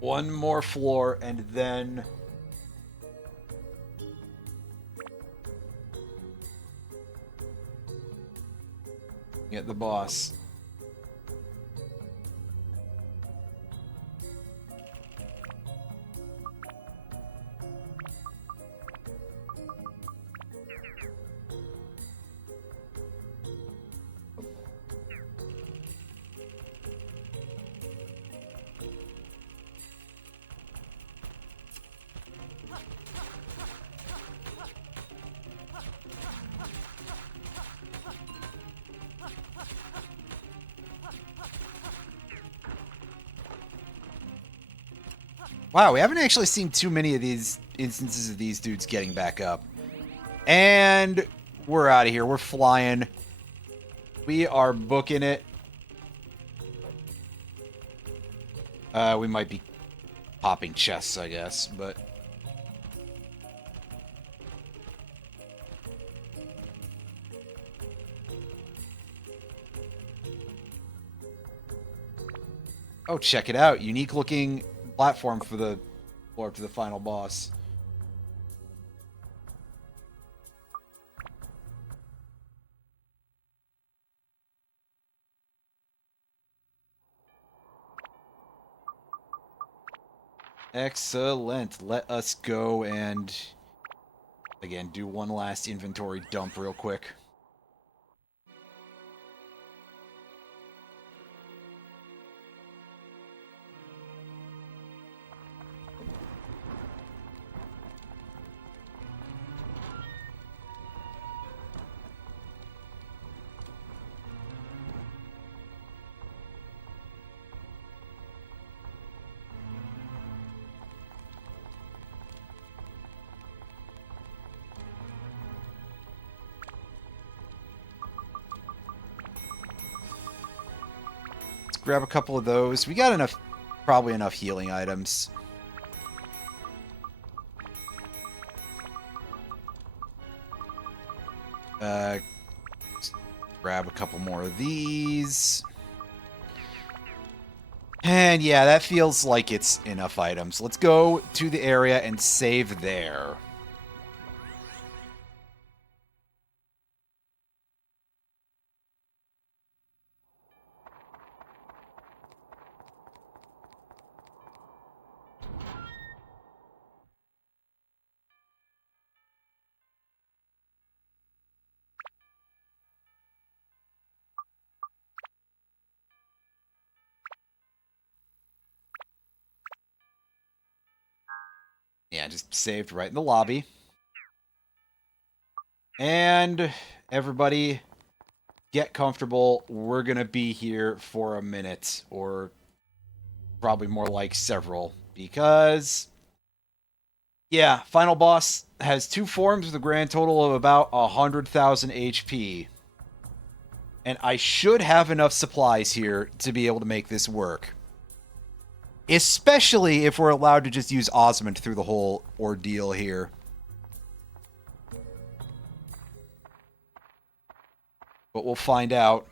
one more floor, and then... get the boss. Wow, we haven't actually seen too many of these instances of these dudes getting back up. And we're out of here. We're flying. We are booking it. We might be popping chests, I guess, but... oh, check it out. Unique looking platform for the floor to the final boss. Excellent. Let us go and, again, do one last inventory dump real quick. grab a couple of those. We got enough, probably enough healing items. Grab a couple more of these. And yeah, that feels like it's enough items. Let's go to the area and save there. Yeah, just saved right in the lobby. And everybody, get comfortable. We're going to be here for a minute, or probably more like several, because, yeah, final boss has 2 forms with a grand total of about 100,000 HP. And I should have enough supplies here to be able to make this work. Especially if we're allowed to just use Osmond through the whole ordeal here. But we'll find out.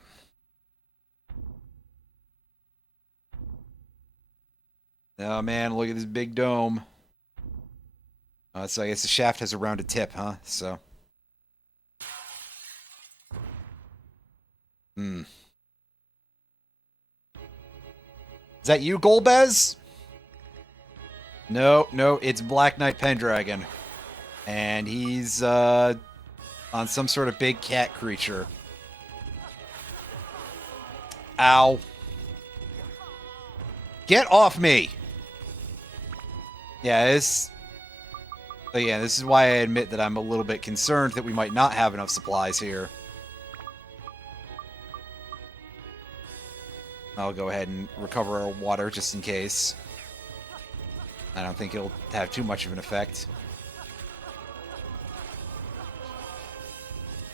Oh man, look at this big dome. So I guess the shaft has a rounded tip, huh? So. Is that you, Golbez? No, it's Black Knight Pendragon. And he's on some sort of big cat creature. Ow. Get off me! Yeah, this is why I admit that I'm a little bit concerned that we might not have enough supplies here. I'll go ahead and recover our water just in case. I don't think it'll have too much of an effect.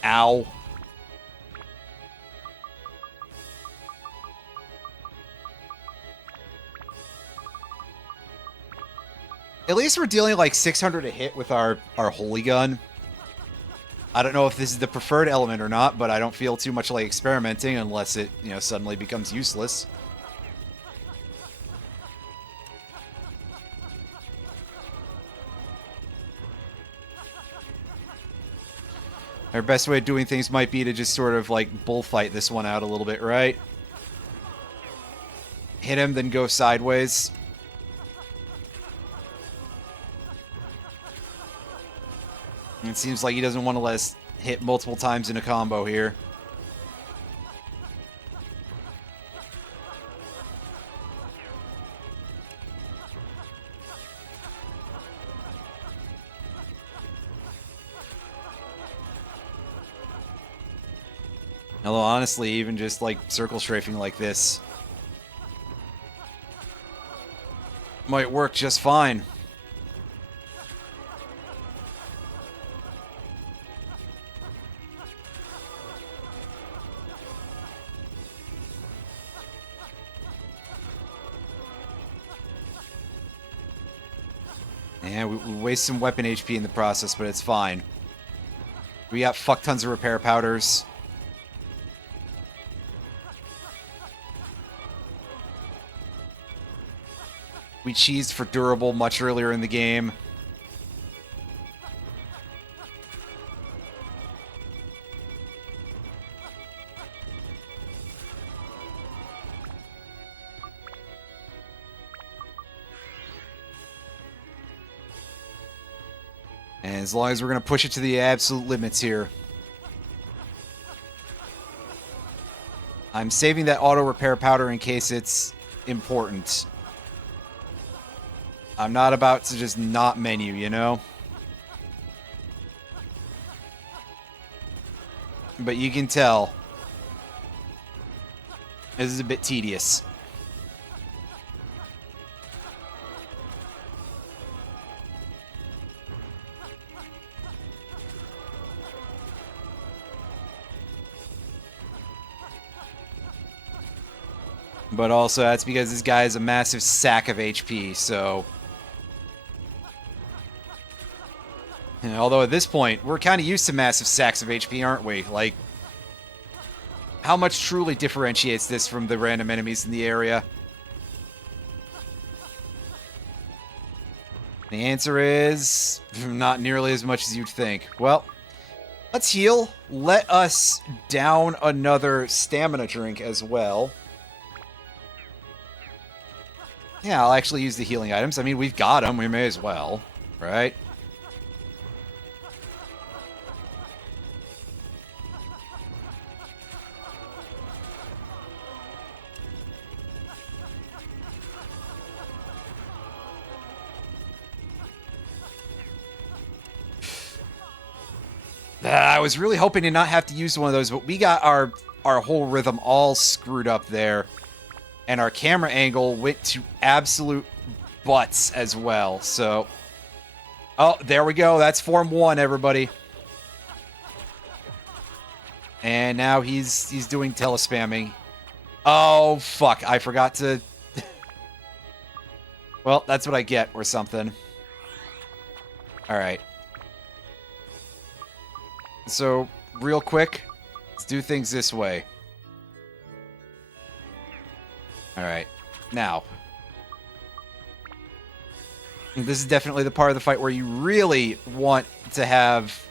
Ow. At least we're dealing like 600 a hit with our holy gun. I don't know if this is the preferred element or not, but I don't feel too much like experimenting unless it, suddenly becomes useless. Our best way of doing things might be to just sort of like bullfight this one out a little bit, right? Hit him, then go sideways. It seems like he doesn't want to let us hit multiple times in a combo here. Although, honestly, even just, like, circle strafing like this might work just fine. And we waste some weapon HP in the process, but it's fine. We got fuck tons of repair powders. We cheesed for durable much earlier in the game. And as long as we're going to push it to the absolute limits here. I'm saving that auto repair powder in case it's important. I'm not about to just not menu, you know? But you can tell. This is a bit tedious. But also, that's because this guy is a massive sack of HP, so... Although at this point, we're kind of used to massive sacks of HP, aren't we? Like, how much truly differentiates this from the random enemies in the area? The answer is not nearly as much as you'd think. Well, let's heal. Let us down another stamina drink as well. Yeah, I'll actually use the healing items. I mean, we've got them. We may as well, right? I was really hoping to not have to use one of those, but we got our whole rhythm all screwed up there. And our camera angle went to absolute butts as well, so... Oh, there we go. That's Form 1, everybody. And now he's doing telespamming. Oh, fuck. I forgot to... Well, that's what I get, or something. Alright. So, real quick, let's do things this way. Alright. Now. This is definitely the part of the fight where you really want to have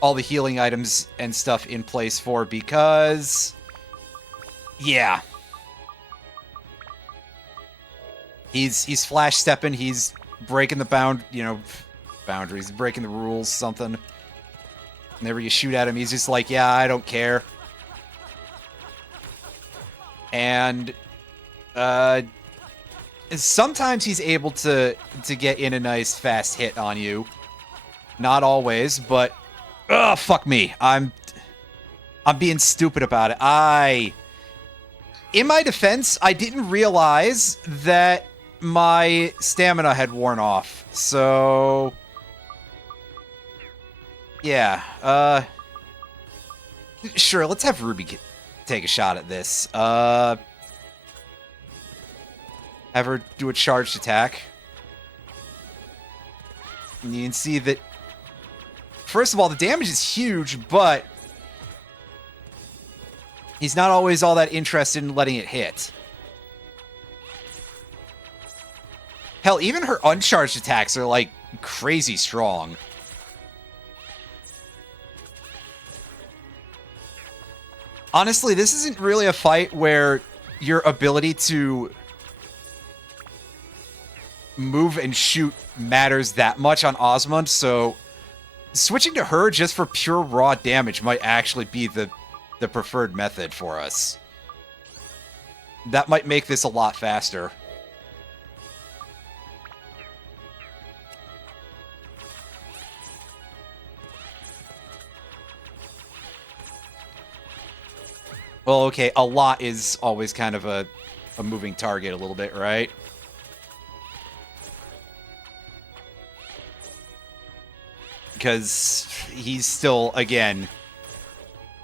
all the healing items and stuff in place for, because... Yeah. He's flash stepping, he's breaking the boundaries, breaking the rules, something. Whenever you shoot at him, he's just like, yeah, I don't care. And sometimes he's able to get in a nice fast hit on you. Not always, but fuck me. I'm being stupid about it. In my defense, I didn't realize that my stamina had worn off. So yeah, sure, let's have Ruby take a shot at this. Have her do a charged attack. And you can see that, first of all, the damage is huge, but he's not always all that interested in letting it hit. Hell, even her uncharged attacks are, like, crazy strong. Honestly, this isn't really a fight where your ability to move and shoot matters that much on Osmond, so switching to her just for pure raw damage might actually be the preferred method for us. That might make this a lot faster. Well, okay, a lot is always kind of a moving target a little bit, right? Because he's still, again,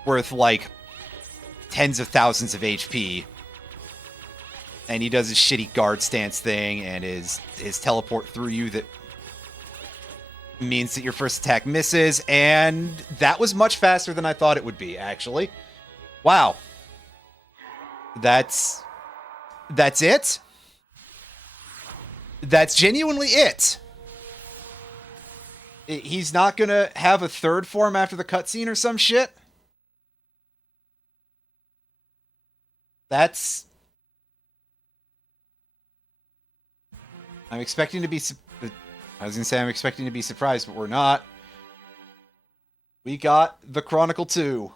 worth, like, tens of thousands of HP. And he does his shitty guard stance thing and his teleport through you that means that your first attack misses. And that was much faster than I thought it would be, actually. Wow. That's it? That's genuinely it. He's not gonna have a third form after the cutscene or some shit? That's... I'm expecting to be... I was gonna say I'm expecting to be surprised, but we're not. We got the Chronicle 2.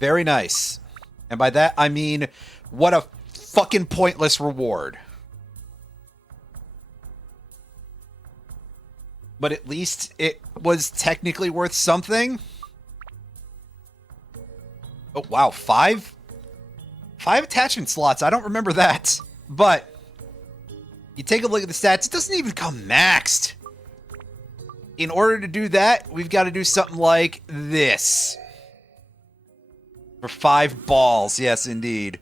Very nice. And by that, I mean, what a fucking pointless reward. But at least it was technically worth something. Oh, wow, 5 attachment slots. I don't remember that. But you take a look at the stats, it doesn't even come maxed. in order to do that, we've got to do something like this. For 5 balls. Yes, indeed.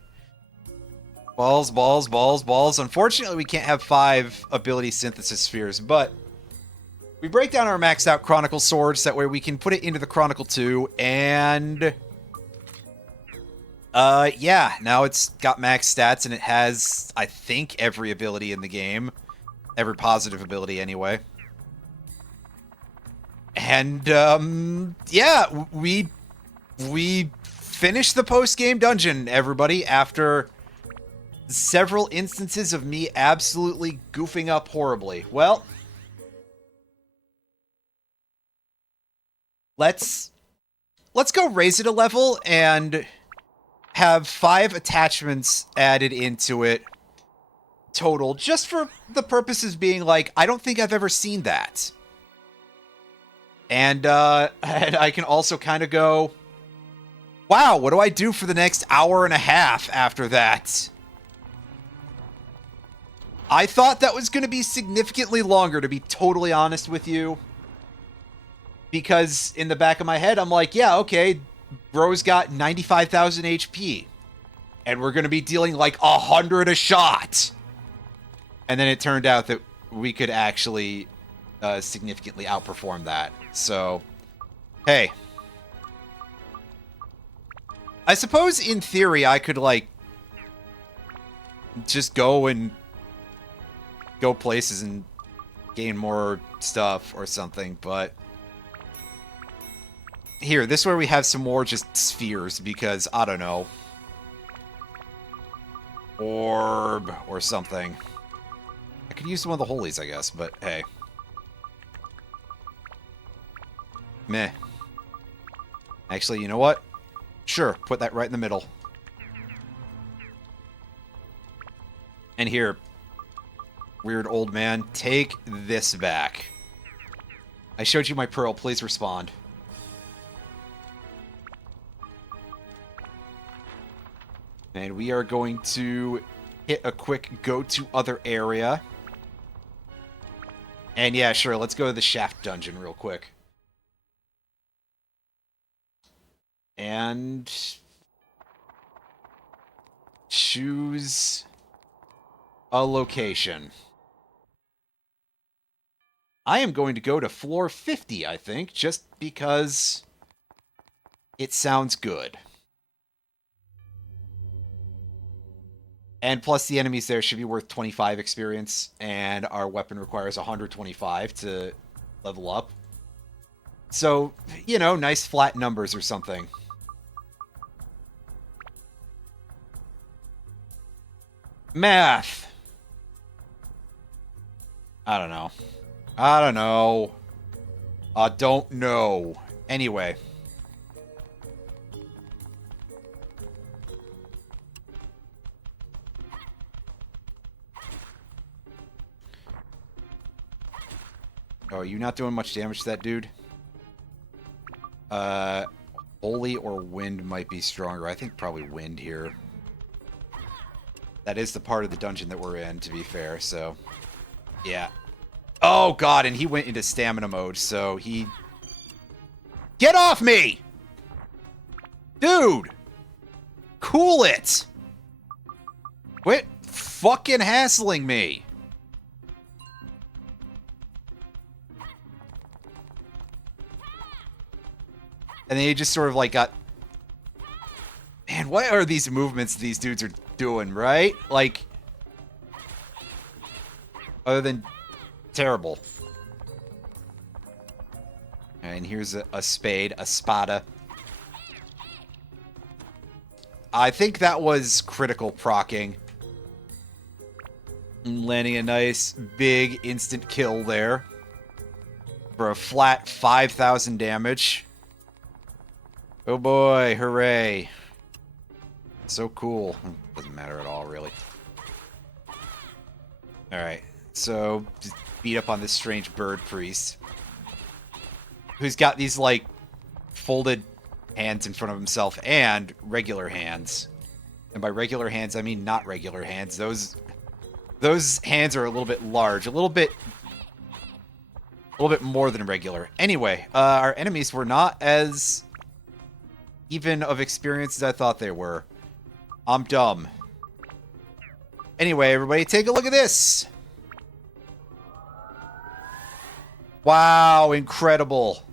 Balls, balls, balls, balls. Unfortunately, we can't have 5 ability synthesis spheres, but we break down our maxed out Chronicle swords. That way we can put it into the Chronicle 2, and yeah, now it's got max stats, and it has, I think, every ability in the game. Every positive ability, anyway. And, yeah, we finished the post-game dungeon, everybody, after several instances of me absolutely goofing up horribly. Well, let's go raise it a level and have 5 attachments added into it total, just for the purposes being like, I don't think I've ever seen that. And I can also kind of go, wow, what do I do for the next hour and a half after that? I thought that was going to be significantly longer, to be totally honest with you. Because in the back of my head, I'm like, yeah, okay, bro's got 95,000 HP. And we're going to be dealing like 100 a shot. And then it turned out that we could actually significantly outperform that. So, hey. I suppose in theory I could, like, just go places and gain more stuff or something, but here, this way we have some more just spheres, because, I don't know, orb or something. I could use one of the holies, I guess, but hey. Meh. Actually, you know what? Sure, put that right in the middle. And here, weird old man, take this back. I showed you my pearl, please respond. And we are going to hit a quick go to other area. And yeah, sure, let's go to the shaft dungeon real quick. And choose a location. I am going to go to floor 50, I think, just because it sounds good. And plus the enemies there should be worth 25 experience, and our weapon requires 125 to level up. So, you know, nice flat numbers or something. Math. I don't know. I don't know. I don't know. Anyway. Oh, are you not doing much damage to that dude? Holy or wind might be stronger. I think probably wind here. That is the part of the dungeon that we're in, to be fair, so... yeah. Oh, God, and he went into stamina mode, so he... Get off me! Dude! Cool it! Quit fucking hassling me! And then he just sort of, like, got... Man, what are these movements these dudes are doing, right? Like... other than terrible. And here's a spade, a spada. I think that was critical procking. Landing a nice, big, instant kill there. For a flat 5,000 damage. Oh boy, hooray. So cool. Doesn't matter at all, really. Alright, so just beat up on this strange bird priest. Who's got these, like, folded hands in front of himself and regular hands. And by regular hands, I mean not regular hands. Those hands are a little bit large. A little bit A little bit more than regular. Anyway, our enemies were not as even of experience as I thought they were. I'm dumb. Anyway, everybody, take a look at this. Wow, incredible.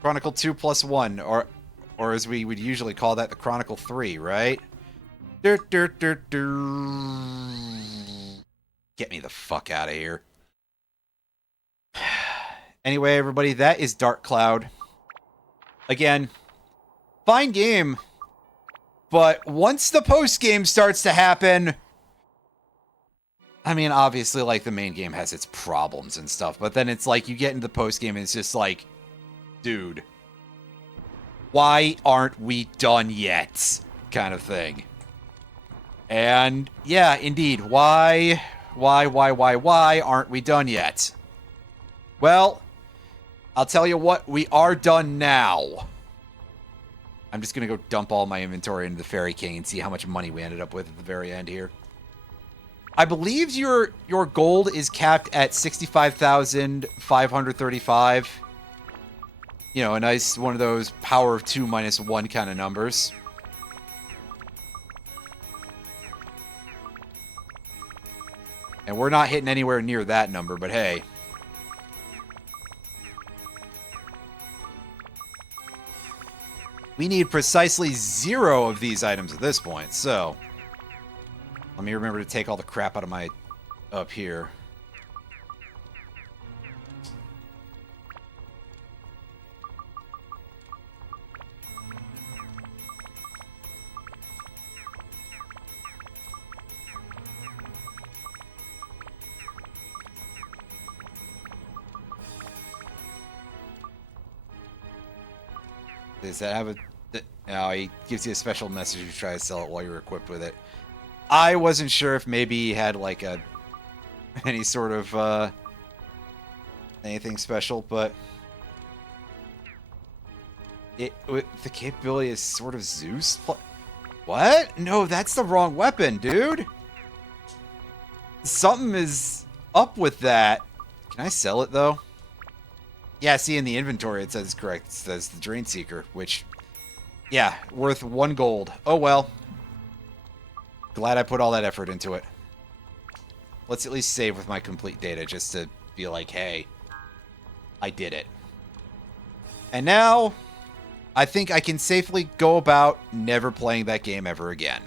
Chronicle 2+1, or as we would usually call that, the Chronicle 3, right? Get me the fuck out of here. Anyway, everybody, that is Dark Cloud. Again, fine game, but once the post-game starts to happen... I mean, obviously, like, the main game has its problems and stuff, but then it's like, you get into the post-game and it's just like, dude, why aren't we done yet? Kind of thing. And, yeah, indeed, why aren't we done yet? Well, I'll tell you what, we are done now. I'm just gonna go dump all my inventory into the Fairy King and see how much money we ended up with at the very end here. I believe your gold is capped at 65,535. You know, a nice one of those power of 2 minus 1 kind of numbers. And we're not hitting anywhere near that number, but hey. We need precisely 0 of these items at this point, so... Let me remember to take all the crap out of my... up here. Does that have a... No, he gives you a special message to try to sell it while you're equipped with it. I wasn't sure if maybe he had, like, a... any sort of, anything special, but... the capability is sort of Zeus? What? No, that's the wrong weapon, dude! Something is up with that. Can I sell it, though? Yeah, see, in the inventory it says correct. It says the Drain Seeker, which... Yeah, worth 1 gold. Oh, well. Glad I put all that effort into it. Let's at least save with my complete data, just to be like, hey, I did it. And now, I think I can safely go about never playing that game ever again.